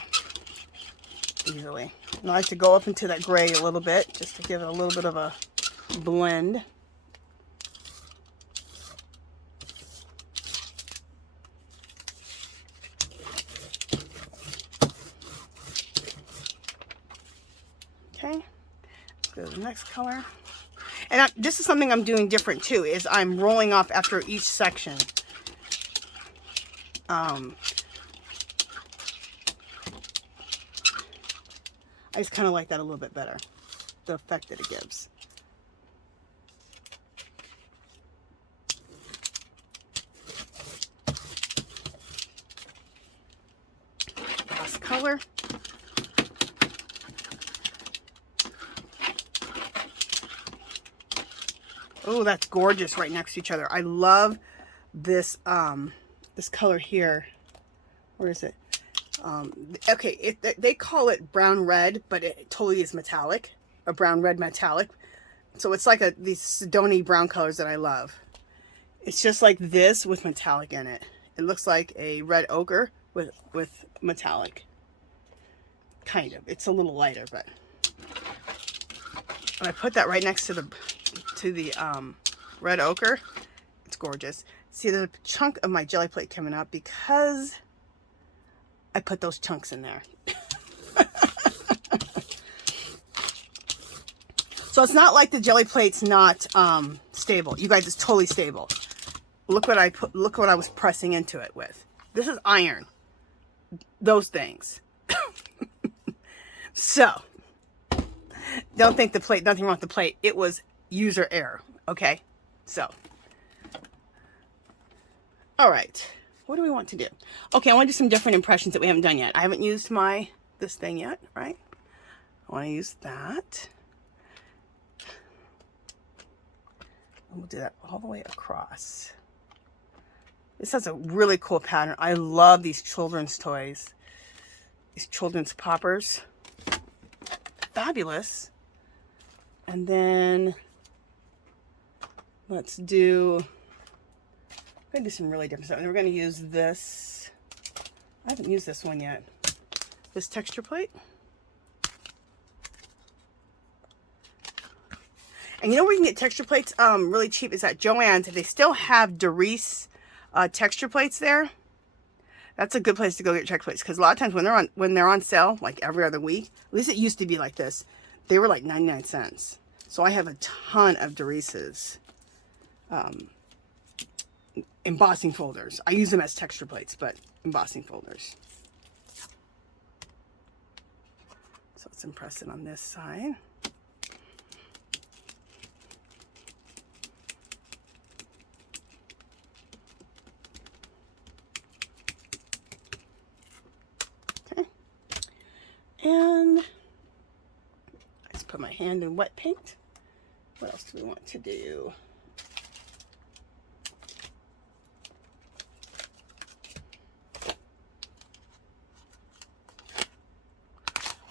easily. And I like to go up into that gray a little bit just to give it a little bit of a blend. Okay. Go to the next color. And this is something I'm doing different too, is I'm rolling off after each section. I just kind of like that a little bit better, the effect that it gives. Last color. Oh, that's gorgeous right next to each other. I love this this color here. Where is it? Okay, they call it brown red, but it totally is metallic, a brown red metallic. So it's like these Sedoni brown colors that I love. It's just like this with metallic in it. It looks like a red ochre with metallic. Kind of. It's a little lighter, but when I put that right next to the red ochre, it's gorgeous. See, there's a chunk of my jelly plate coming up because I put those chunks in there. So it's not like the jelly plate's not stable. You guys, it's totally stable. Look what I put. Look what I was pressing into it with. This is iron. Those things. So don't think the plate. Nothing wrong with the plate. It was user error. Okay. So. All right. What do we want to do? Okay, I want to do some different impressions that we haven't done yet. I haven't used this thing yet, right? I want to use that. And we'll do that all the way across. This has a really cool pattern. I love these children's toys. These children's poppers. Fabulous. And then let's do... I'm going to do some really different stuff. And we're going to use this. I haven't used this one yet. This texture plate. And you know where you can get texture plates really cheap is at Joann's. If they still have Doris texture plates there, that's a good place to go get texture plates. Because a lot of times when they're on sale, like every other week, at least it used to be like this, they were like 99 cents. So I have a ton of Doris's. Embossing folders. I use them as texture plates, but embossing folders. So let's impress it on this side. Okay. And I just put my hand in wet paint. What else do we want to do?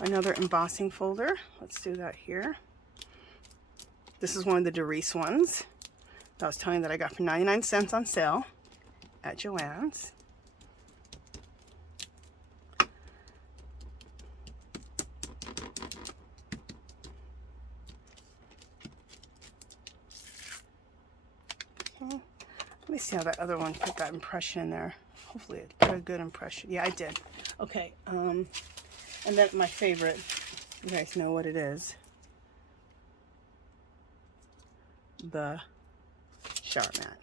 Another embossing folder. Let's do that here. This is one of the Doris ones that I was telling you that I got for 99 cents on sale at Joann's. Okay. Let me see how that other one put that impression in there. Hopefully it put a good impression. Yeah, I did. Okay. And then my favorite, you guys know what it is. The shower mat.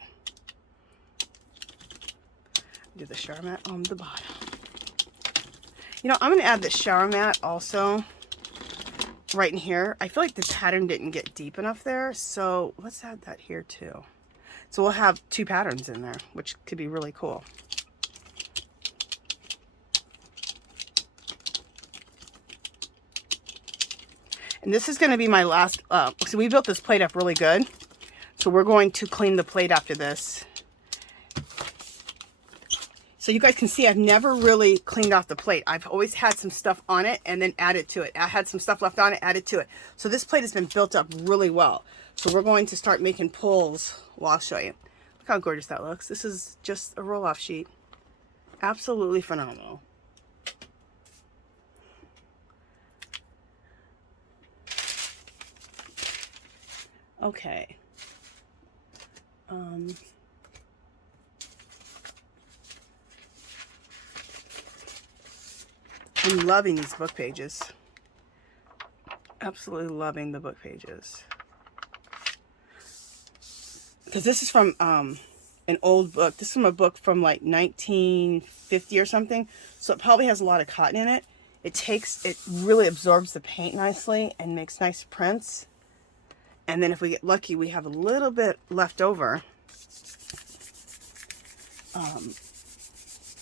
Do the shower mat on the bottom. You know, I'm going to add the shower mat also right in here. I feel like the pattern didn't get deep enough there, so let's add that here too. So we'll have two patterns in there, which could be really cool. And this is going to be my last, so we built this plate up really good. So we're going to clean the plate after this. So you guys can see I've never really cleaned off the plate. I've always had some stuff on it and then added to it. I had some stuff left on it, added to it. So this plate has been built up really well. So we're going to start making pulls. Well, I'll show you. Look how gorgeous that looks. This is just a roll-off sheet. Absolutely phenomenal. Okay. I'm loving these book pages. Absolutely loving the book pages. Because this is from an old book. This is from a book from like 1950 or something. So it probably has a lot of cotton in it. It really absorbs the paint nicely and makes nice prints. And then if we get lucky, we have a little bit left over.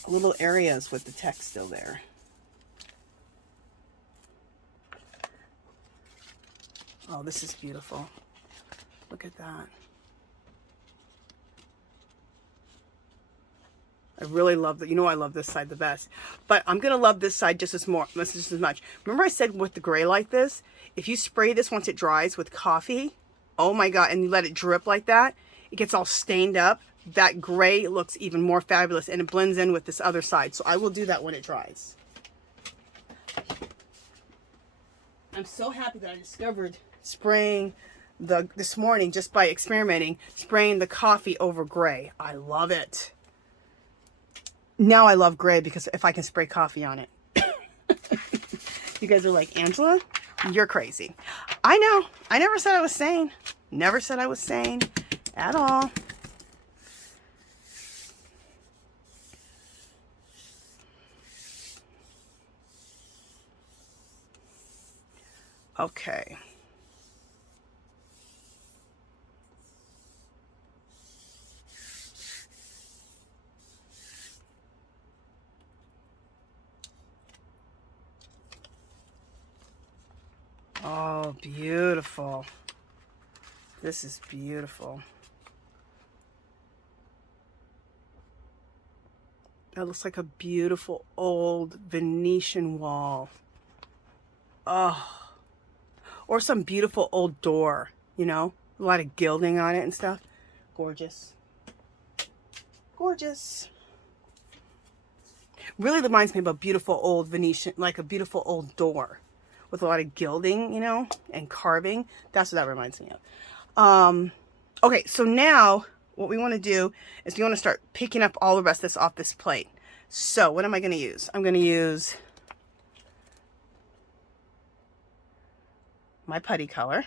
Little areas with the text still there. Oh, this is beautiful. Look at that. I really love that. You know I love this side the best. But I'm going to love this side just as much. Remember I said with the gray like this, if you spray this once it dries with coffee, oh my God, and you let it drip like that, it gets all stained up. That gray looks even more fabulous and it blends in with this other side. So I will do that when it dries. I'm so happy that I discovered spraying this morning just by experimenting, spraying the coffee over gray. I love it. Now I love gray because if I can spray coffee on it. You guys are like, Angela, you're crazy. I know. I never said I was sane. Never said I was sane at all. Okay. Oh, beautiful. This is beautiful. That looks like a beautiful old Venetian wall. Oh. Or some beautiful old door, you know, a lot of gilding on it and stuff. Gorgeous. Gorgeous. Really reminds me of a beautiful old Venetian, like a beautiful old door with a lot of gilding, you know, and carving. That's what that reminds me of. Okay, so now what we want to do is we want to start picking up all the rest of this off this plate. So what am I going to use? I'm going to use my putty color,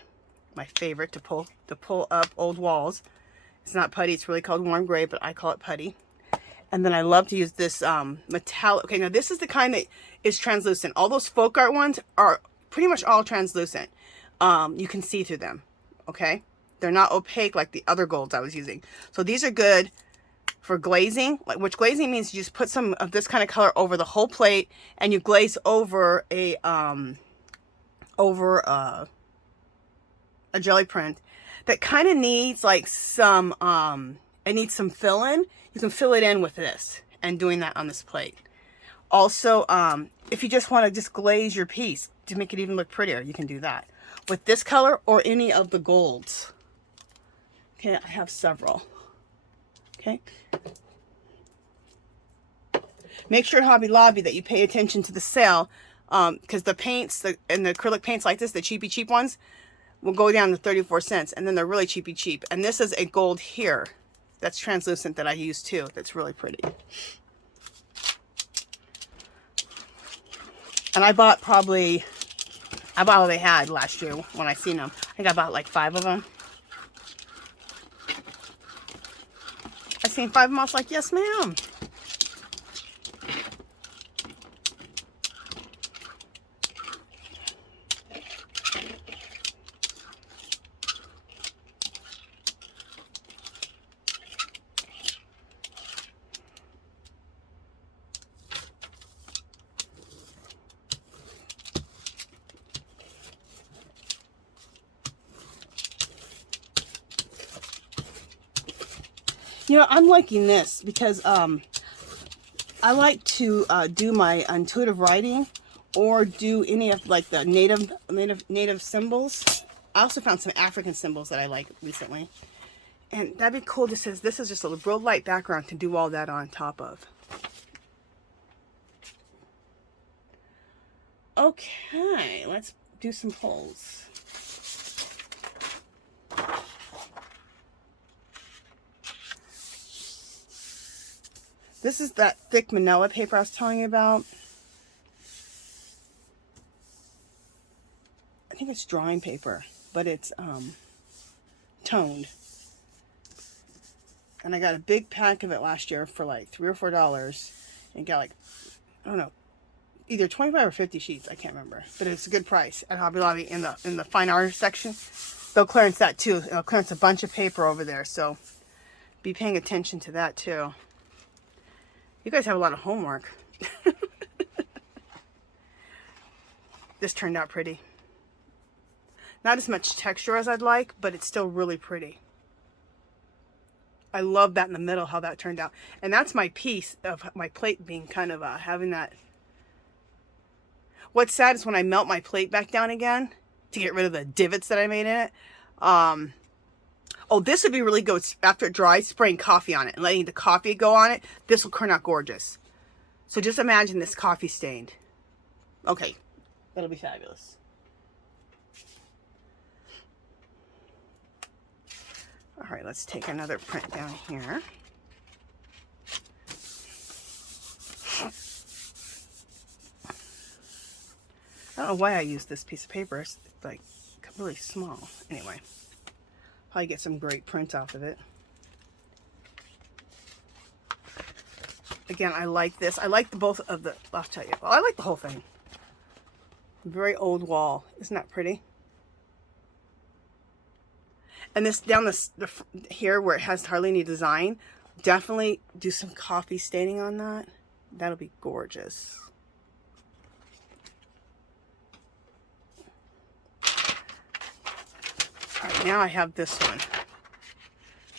my favorite to pull up old walls. It's not putty, it's really called warm gray, but I call it putty. And then I love to use this metallic. Okay, now this is the kind that is translucent. All those folk art ones are pretty much all translucent. You can see through them, okay? They're not opaque like the other golds I was using. So these are good for glazing, which glazing means you just put some of this kind of color over the whole plate and you glaze over a jelly print that kind of needs like some it needs some fill-in. You can fill it in with this and doing that on this plate. Also, if you just want to just glaze your piece to make it even look prettier, you can do that with this color or any of the golds. Okay, I have several. Okay, make sure at Hobby Lobby that you pay attention to the sale, because the paints and the acrylic paints like this, the cheap ones, will go down to 34 cents, and then they're really cheap. And this is a gold here that's translucent that I use too. That's really pretty. And I bought all they had last year when I seen them. I think I bought like 5 of them. I seen 5 of them. I was like, yes, ma'am. You know, I'm liking this because I like to do my intuitive writing or do any of like the native symbols. I also found some African symbols that I like recently. And that'd be cool. This is just a real light background to do all that on top of. Okay, let's do some pulls. This is that thick manila paper I was telling you about. I think it's drawing paper, but it's toned. And I got a big pack of it last year for like $3 or $4 and got like, I don't know, either 25 or 50 sheets. I can't remember, but it's a good price at Hobby Lobby in the fine art section. They'll clearance that too. They'll clearance a bunch of paper over there, so be paying attention to that too. You guys have a lot of homework. This turned out pretty. Not as much texture as I'd like, but it's still really pretty. I love that in the middle, how that turned out. And that's my piece of my plate being kind of having that. What's sad is when I melt my plate back down again to get rid of the divots that I made in it. Oh, this would be really good after it dries, spraying coffee on it and letting the coffee go on it. This will turn out gorgeous. So just imagine this coffee stained. Okay, that'll be fabulous. All right, let's take another print down here. I don't know why I use this piece of paper. It's like really small. Anyway, probably get some great print off of it. Again, I like this. I like both of the, I'll tell you. Well, I like the whole thing. Very old wall. Isn't that pretty? And this down the here where it has hardly any design, definitely do some coffee staining on that. That'll be gorgeous. All right, now I have this one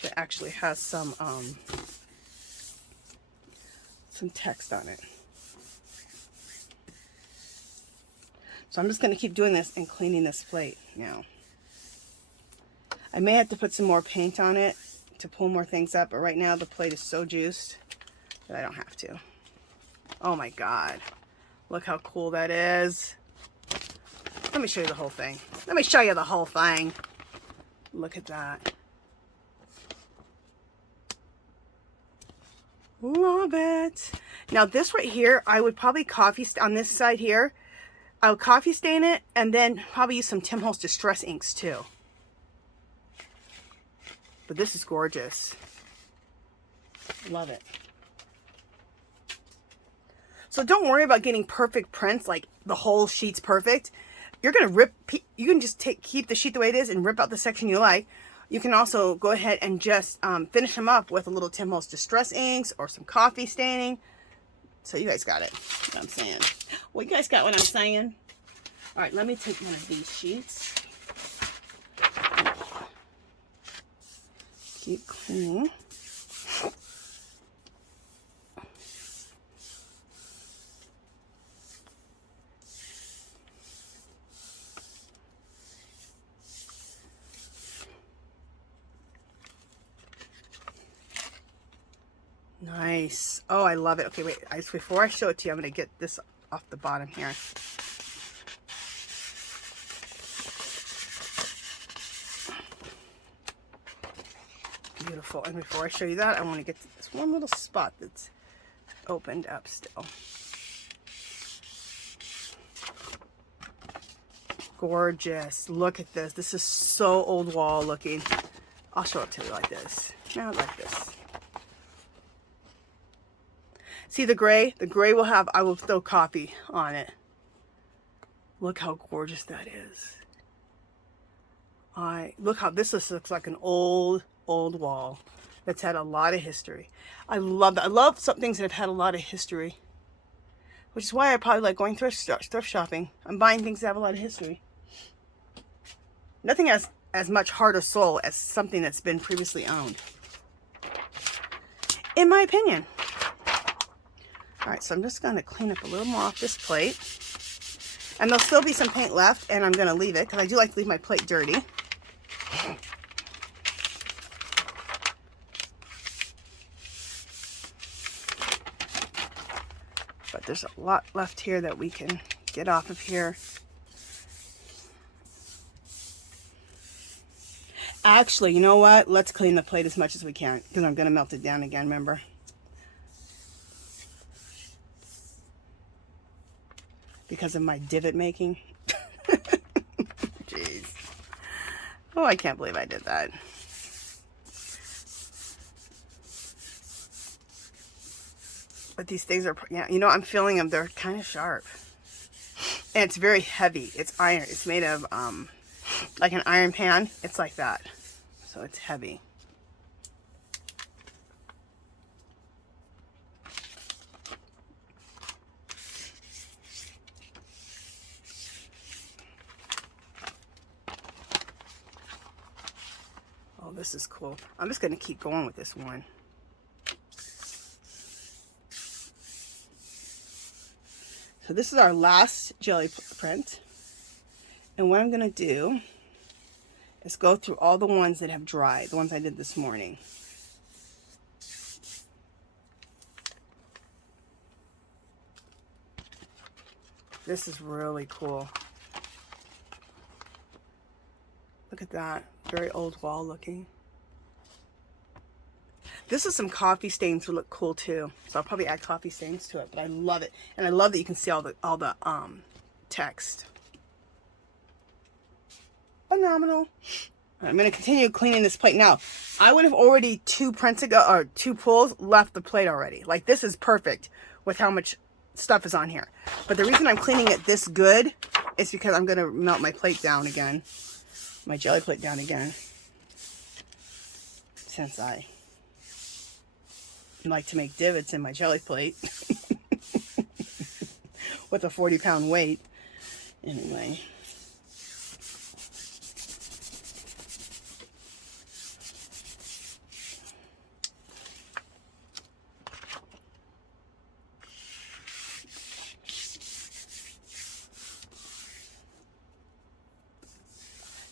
that actually has some text on it. So I'm just going to keep doing this and cleaning this plate now. I may have to put some more paint on it to pull more things up, but right now the plate is so juiced that I don't have to. Oh my God. Look how cool that is. Let me show you the whole thing. Let me show you the whole thing. Look at that. Love it. Now this right here, I would probably on this side here, I would coffee stain it and then probably use some Tim Holtz Distress inks too. But this is gorgeous. Love it. So don't worry about getting perfect prints, like the whole sheet's perfect. You're going to rip, you can just keep the sheet the way it is and rip out the section you like. You can also go ahead and just finish them up with a little Tim Holtz Distress inks or some coffee staining. So you guys got it, what I'm saying. Well, you guys got what I'm saying. All right, let me take one of these sheets. Keep cleaning. Nice. Oh, I love it. Okay, wait. Before I show it to you, I'm going to get this off the bottom here. Beautiful. And before I show you that, I want to get to this one little spot that's opened up still. Gorgeous. Look at this. This is so old wall looking. I'll show it to you like this. Now like this. See the gray? The gray will have, I will throw coffee on it. Look how gorgeous that is. Look how this looks like an old wall that's had a lot of history. I love that. I love some things that have had a lot of history, which is why I probably like going thrift shopping. I'm buying things that have a lot of history. Nothing has as much heart or soul as something that's been previously owned, in my opinion. All right, so I'm just going to clean up a little more off this plate. And there'll still be some paint left, and I'm going to leave it because I do like to leave my plate dirty. But there's a lot left here that we can get off of here. Actually, you know what? Let's clean the plate as much as we can because I'm going to melt it down again, remember? Because of my divot making. Jeez. Oh, I can't believe I did that. But these things are, yeah, you know, I'm feeling them. They're kind of sharp. And it's very heavy. It's iron. It's made of, like an iron pan. It's like that. So it's heavy. this is cool. I'm just going to keep going with this one. So this is our last jelly print. And what I'm going to do is go through all the ones that have dried, the ones I did this morning. This is really cool. Look at that. Very old wall looking. This is some coffee stains would look cool too. So I'll probably add coffee stains to it, but I love it. And I love that you can see all the text. Phenomenal. I'm going to continue cleaning this plate. Now, I would have already 2 prints ago, or 2 pulls, left the plate already. Like, this is perfect with how much stuff is on here. But the reason I'm cleaning it this good is because I'm going to melt my plate down again. My jelly plate down again. Since I like to make divots in my jelly plate. With a 40-pound weight. Anyway.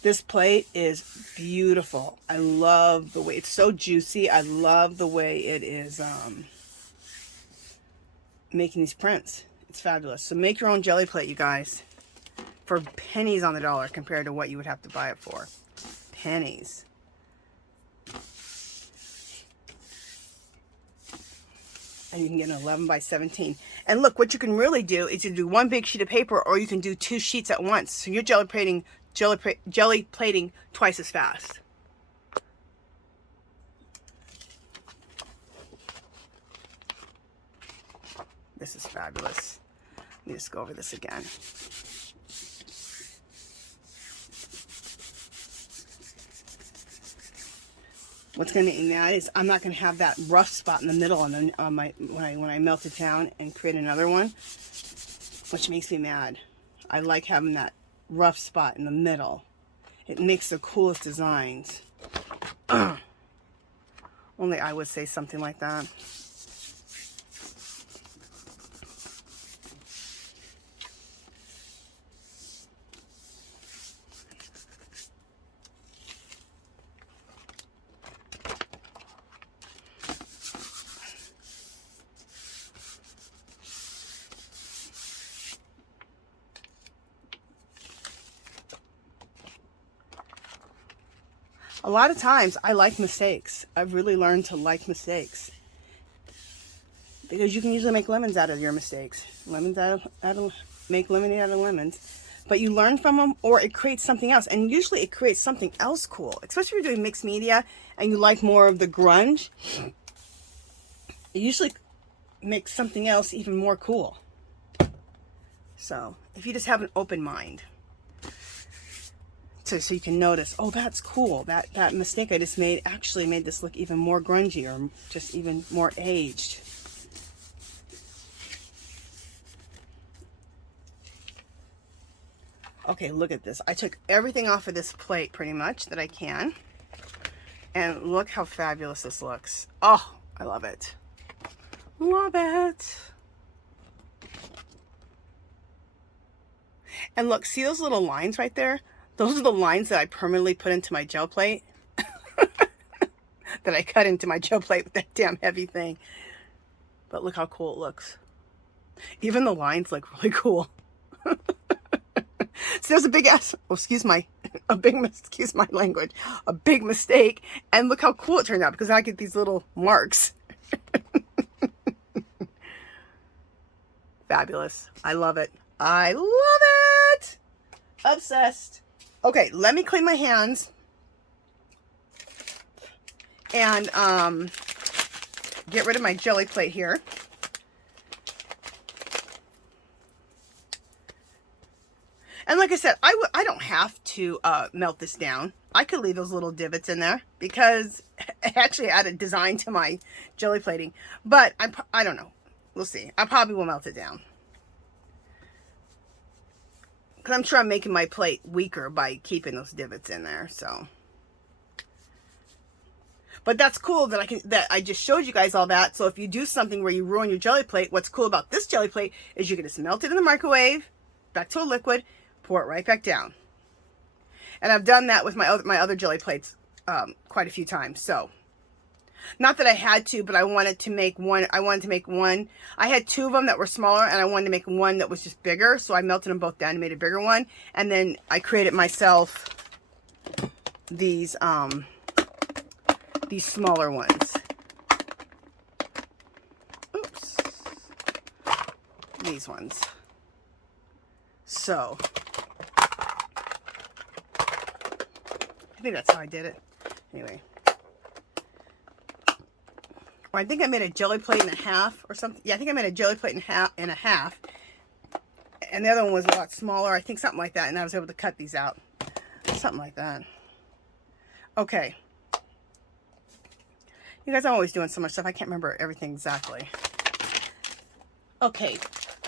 This plate is beautiful. I love the way it's so juicy. I love the way it is making these prints. It's fabulous. So make your own jelly plate, you guys, for pennies on the dollar compared to what you would have to buy it for. Pennies. And you can get an 11 by 17. And look, what you can really do is you do 1 big sheet of paper, or you can do 2 sheets at once. So you're jelly plating twice as fast. This is fabulous. Let me just go over this again. What's going to make me mad is I'm not going to have that rough spot in the middle on when I melt it down and create another one, which makes me mad. I like having that rough spot in the middle. It makes the coolest designs. Only I would say something like that. A lot of times I like mistakes. I've really learned to like mistakes. Because you can usually make lemons out of your mistakes. Make lemonade out of lemons. But you learn from them, or it creates something else. And usually it creates something else cool. Especially if you're doing mixed media and you like more of the grunge. It usually makes something else even more cool. So, if you just have an open mind. So you can notice, oh, that's cool. That mistake I just made actually made this look even more grungy, or just even more aged. Okay, look at this. I took everything off of this plate pretty much that I can. And look how fabulous this looks. Oh, I love it. Love it. And look, see those little lines right there? Those are the lines that I permanently put into my gel plate. That I cut into my gel plate with that damn heavy thing. But look how cool it looks. Even the lines look really cool. So there's a big ass, oh, excuse my language, a big mistake. And look how cool it turned out, because I get these little marks. Fabulous. I love it. I love it. Obsessed. Okay, let me clean my hands and get rid of my jelly plate here. And like I said, I don't have to melt this down. I could leave those little divots in there because I actually added design to my jelly plating. But I don't know. We'll see. I probably will melt it down. Because I'm sure I'm making my plate weaker by keeping those divots in there, so. But that's cool that I just showed you guys all that. So if you do something where you ruin your jelly plate, what's cool about this jelly plate is you can just melt it in the microwave, back to a liquid, pour it right back down. And I've done that with my other jelly plates quite a few times. So, not that I had to, but I wanted to make one. I had two of them that were smaller, and I wanted to make one that was just bigger. So I melted them both down and made a bigger one. And then I created myself these smaller ones. Oops. These ones. So, I think that's how I did it. Anyway. Or I think I made a jelly plate and a half or something. Yeah, I think I made a jelly plate and a half. And the other one was a lot smaller. I think something like that. And I was able to cut these out. Something like that. Okay. You guys are always doing so much stuff. I can't remember everything exactly. Okay.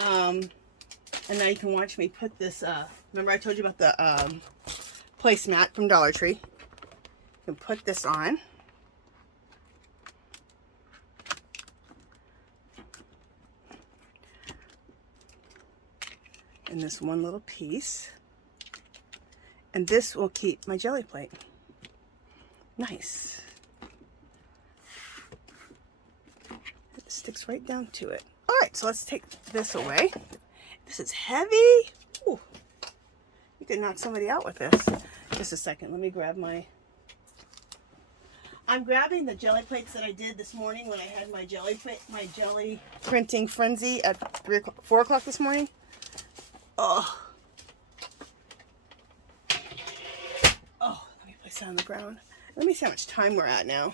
And now you can watch me put this, remember I told you about the placemat from Dollar Tree. You can put this on. In this one little piece. And this will keep my jelly plate. Nice. It sticks right down to it. All right, so let's take this away. This is heavy. Ooh. You could knock somebody out with this. Just a second. Let me grab I'm grabbing the jelly plates that I did this morning when I had my jelly printing frenzy at 4 o'clock this morning. Oh. Oh, let me place that on the ground. Let me see how much time we're at now.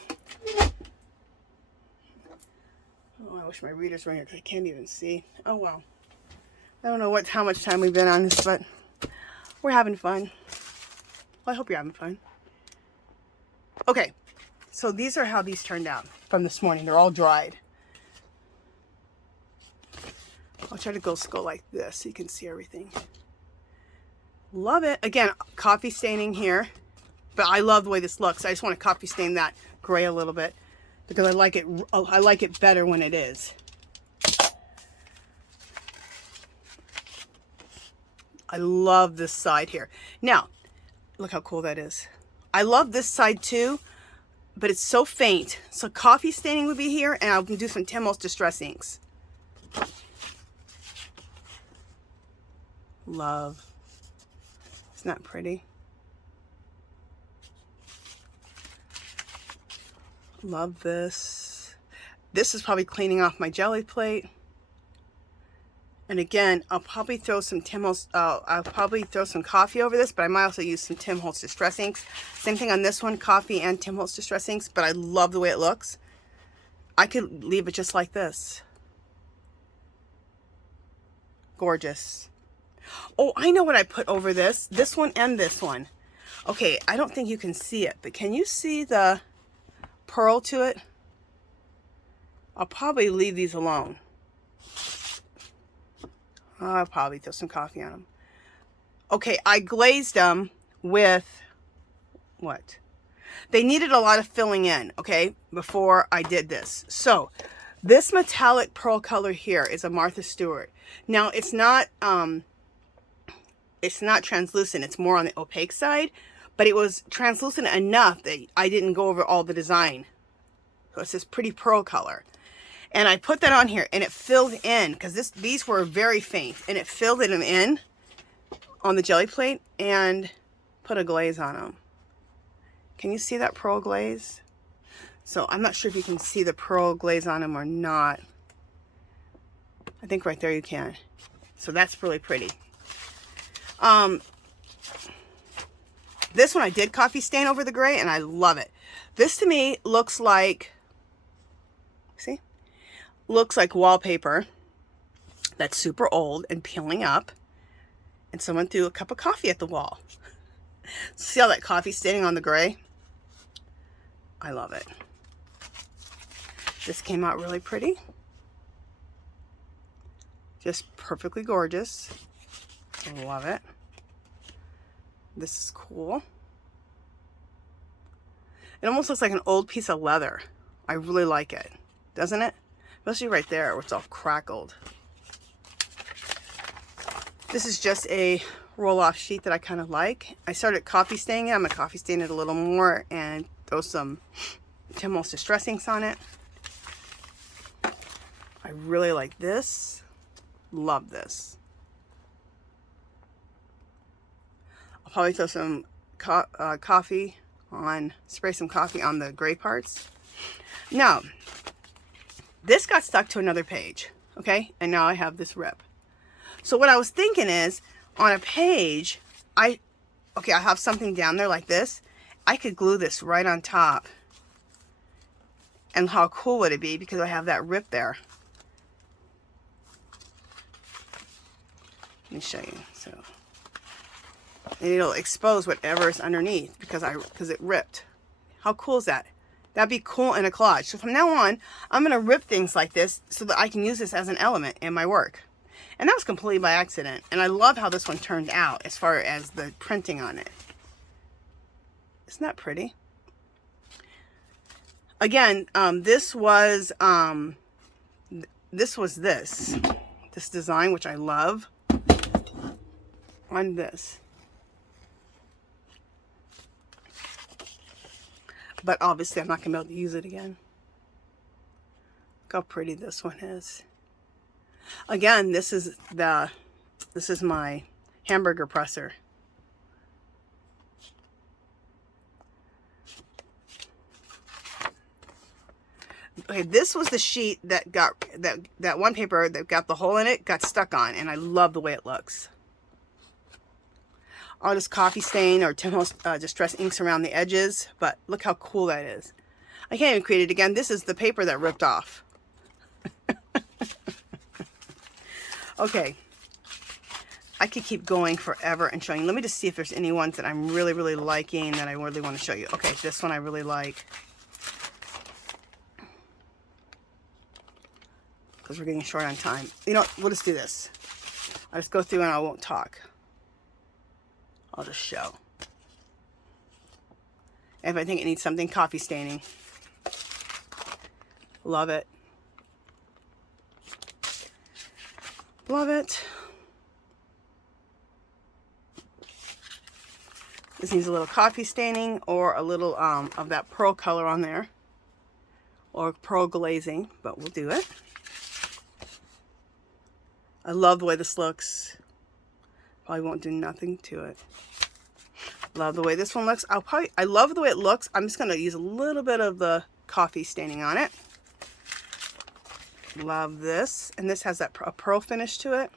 Oh, I wish my readers were here because I can't even see. Oh, well. I don't know how much time we've been on this, but we're having fun. Well, I hope you're having fun. Okay, so these are how these turned out from this morning. They're all dried. I'll try to go like this so you can see everything. Love it. Again, coffee staining here, but I love the way this looks. I just want to coffee stain that gray a little bit because I like it better when it is. I love this side here. Now, look how cool that is. I love this side too, but it's so faint. So coffee staining would be here, and I'll do some Timos Distress Inks. Love. Isn't that pretty? Love this. This is probably cleaning off my jelly plate. And again, I'll probably throw some I'll probably throw some coffee over this, but I might also use some Tim Holtz Distress Inks. Same thing on this one, coffee and Tim Holtz Distress Inks, but I love the way it looks. I could leave it just like this. Gorgeous. Oh, I know what I put over this. This one and this one. Okay, I don't think you can see it, but can you see the pearl to it? I'll probably leave these alone. I'll probably throw some coffee on them. Okay, I glazed them with what? They needed a lot of filling in, okay, before I did this. So, this metallic pearl color here is a Martha Stewart. Now, it's not translucent. It's more on the opaque side, but it was translucent enough that I didn't go over all the design. So, it's this pretty pearl color. And I put that on here, and it filled in, because these were very faint, and it filled them in on the jelly plate and put a glaze on them. Can you see that pearl glaze? So I'm not sure if you can see the pearl glaze on them or not. I think right there you can. So that's really pretty. This one I did coffee stain over the gray, and I love it. This to me looks like, see? Looks like wallpaper that's super old and peeling up, and someone threw a cup of coffee at the wall. See all that coffee staining on the gray? I love it. This came out really pretty. Just perfectly gorgeous. I love it. This is cool. It almost looks like an old piece of leather. I really like it, doesn't it? Especially right there where it's all crackled. This is just a roll-off sheet that I kind of like. I started coffee staining it. I'm going to coffee stain it a little more and throw some Tim Holtz Distress inks on it. I really like this. Love this. I'll probably throw some coffee on, spray some coffee on the gray parts. Now, this got stuck to another page, okay? And now I have this rip. So what I was thinking is, on a page, I have something down there like this. I could glue this right on top. And how cool would it be, because I have that rip there. Let me show you. So, and it'll expose whatever is underneath because it ripped. How cool is that? That'd be cool in a collage. So from now on, I'm gonna rip things like this so that I can use this as an element in my work. And that was completely by accident. And I love how this one turned out as far as the printing on it. Isn't that pretty? Again, this was this design, which I love, on this. But obviously I'm not going to be able to use it again. Look how pretty this one is. Again, this is my hamburger presser. Okay, this was the sheet that got that one paper that got the hole in it got stuck on, and I love the way it looks. I'll just coffee stain or Tim Holtz Distress inks around the edges, but look how cool that is. I can't even create it again. This is the paper that ripped off. Okay, I could keep going forever and showing. Let me just see if there's any ones that I'm really, really liking that I really want to show you. Okay, this one I really like. Because we're getting short on time. You know what? We'll just do this. I'll just go through and I won't talk. I'll just show. If I think it needs something, coffee staining. Love it. Love it. This needs a little coffee staining or a little of that pearl color on there. Or pearl glazing, but we'll do it. I love the way this looks. Probably won't do nothing to it. Love the way this one looks. I love the way it looks. I'm just going to use a little bit of the coffee staining on it. Love this. And this has that a pearl finish to it.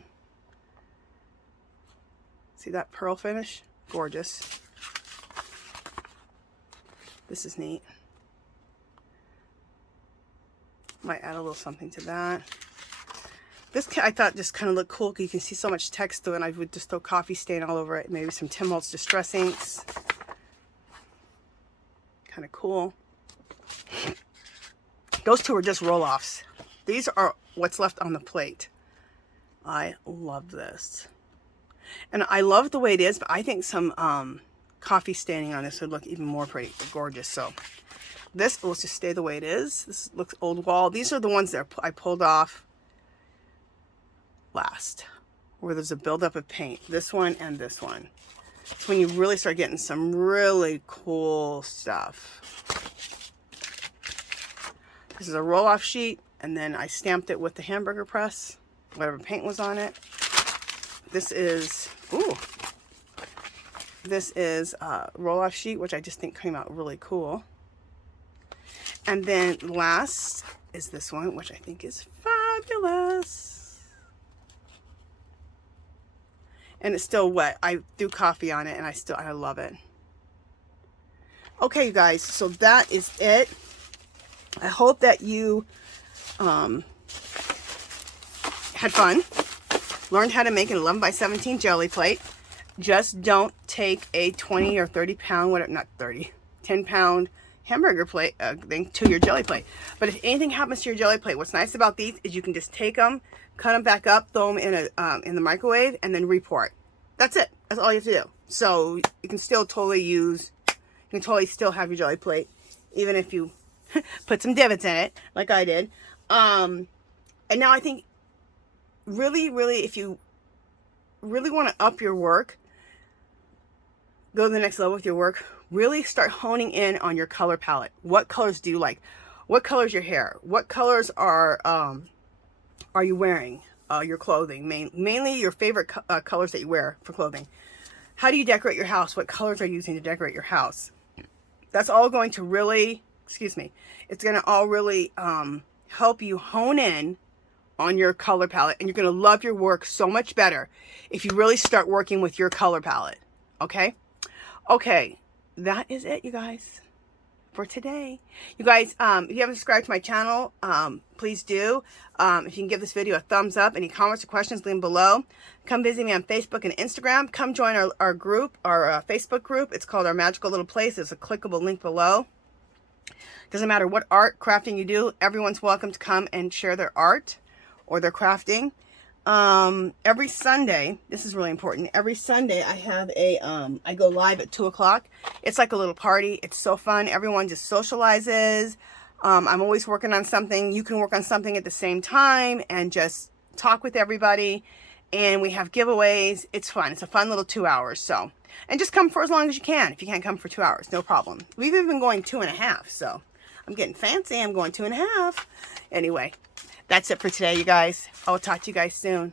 See that pearl finish? Gorgeous. This is neat. Might add a little something to that. This I thought just kind of looked cool because you can see so much text through it, and I would just throw coffee stain all over it. Maybe some Tim Holtz Distress inks. Kind of cool. Those two are just roll-offs. These are what's left on the plate. I love this. And I love the way it is, but I think some coffee staining on this would look even more pretty, gorgeous. So this will just stay the way it is. This looks old wall. These are the ones that I pulled off last, where there's a buildup of paint. This one and this one. It's when you really start getting some really cool stuff. This is a roll-off sheet, and then I stamped it with the hamburger press, whatever paint was on it. This is, this is a roll-off sheet, which I just think came out really cool. And then last is this one, which I think is fabulous. And it's still wet. I threw coffee on it, and I love it. Okay, you guys, so that is it. I hope that you had fun, learned how to make an 11 by 17 jelly plate. Just don't take a 20 or 30 pound, whatever, not 30, 10 pound hamburger plate thing to your jelly plate. But if anything happens to your jelly plate, what's nice about these is you can just take them, cut them back up, throw them in the microwave, and then report. That's it. That's all you have to do. So you can still totally still have your jelly plate even if you put some divots in it, like I did. And now I think really, if you really want to up your work, go to the next level with your work, really start honing in on your color palette. What colors do you like? What color is your hair? What colors are you wearing? Your clothing, mainly your favorite colors that you wear for clothing. How do you decorate your house? What colors are you using to decorate your house? That's all going to really, excuse me, it's going to all really help you hone in on your color palette, and you're going to love your work so much better if you really start working with your color palette. Okay? Okay, that is it, you guys, for today. You guys, if you haven't subscribed to my channel, please do. If you can give this video a thumbs up, any comments or questions, leave them below. Come visit me on Facebook and Instagram. Come join our group, our Facebook group. It's called Our Magical Little Place. There's a clickable link below. Doesn't matter what art, crafting you do, everyone's welcome to come and share their art or their crafting. Every Sunday, this is really important, every Sunday I have a, I go live at 2 o'clock. It's like a little party. It's so fun. Everyone just socializes. I'm always working on something. You can work on something at the same time and just talk with everybody. And we have giveaways. It's fun. It's a fun little 2 hours. So, and just come for as long as you can. If you can't come for 2 hours, no problem. We've even been going 2.5. So I'm getting fancy. I'm going 2.5. Anyway, that's it for today, you guys. I will talk to you guys soon.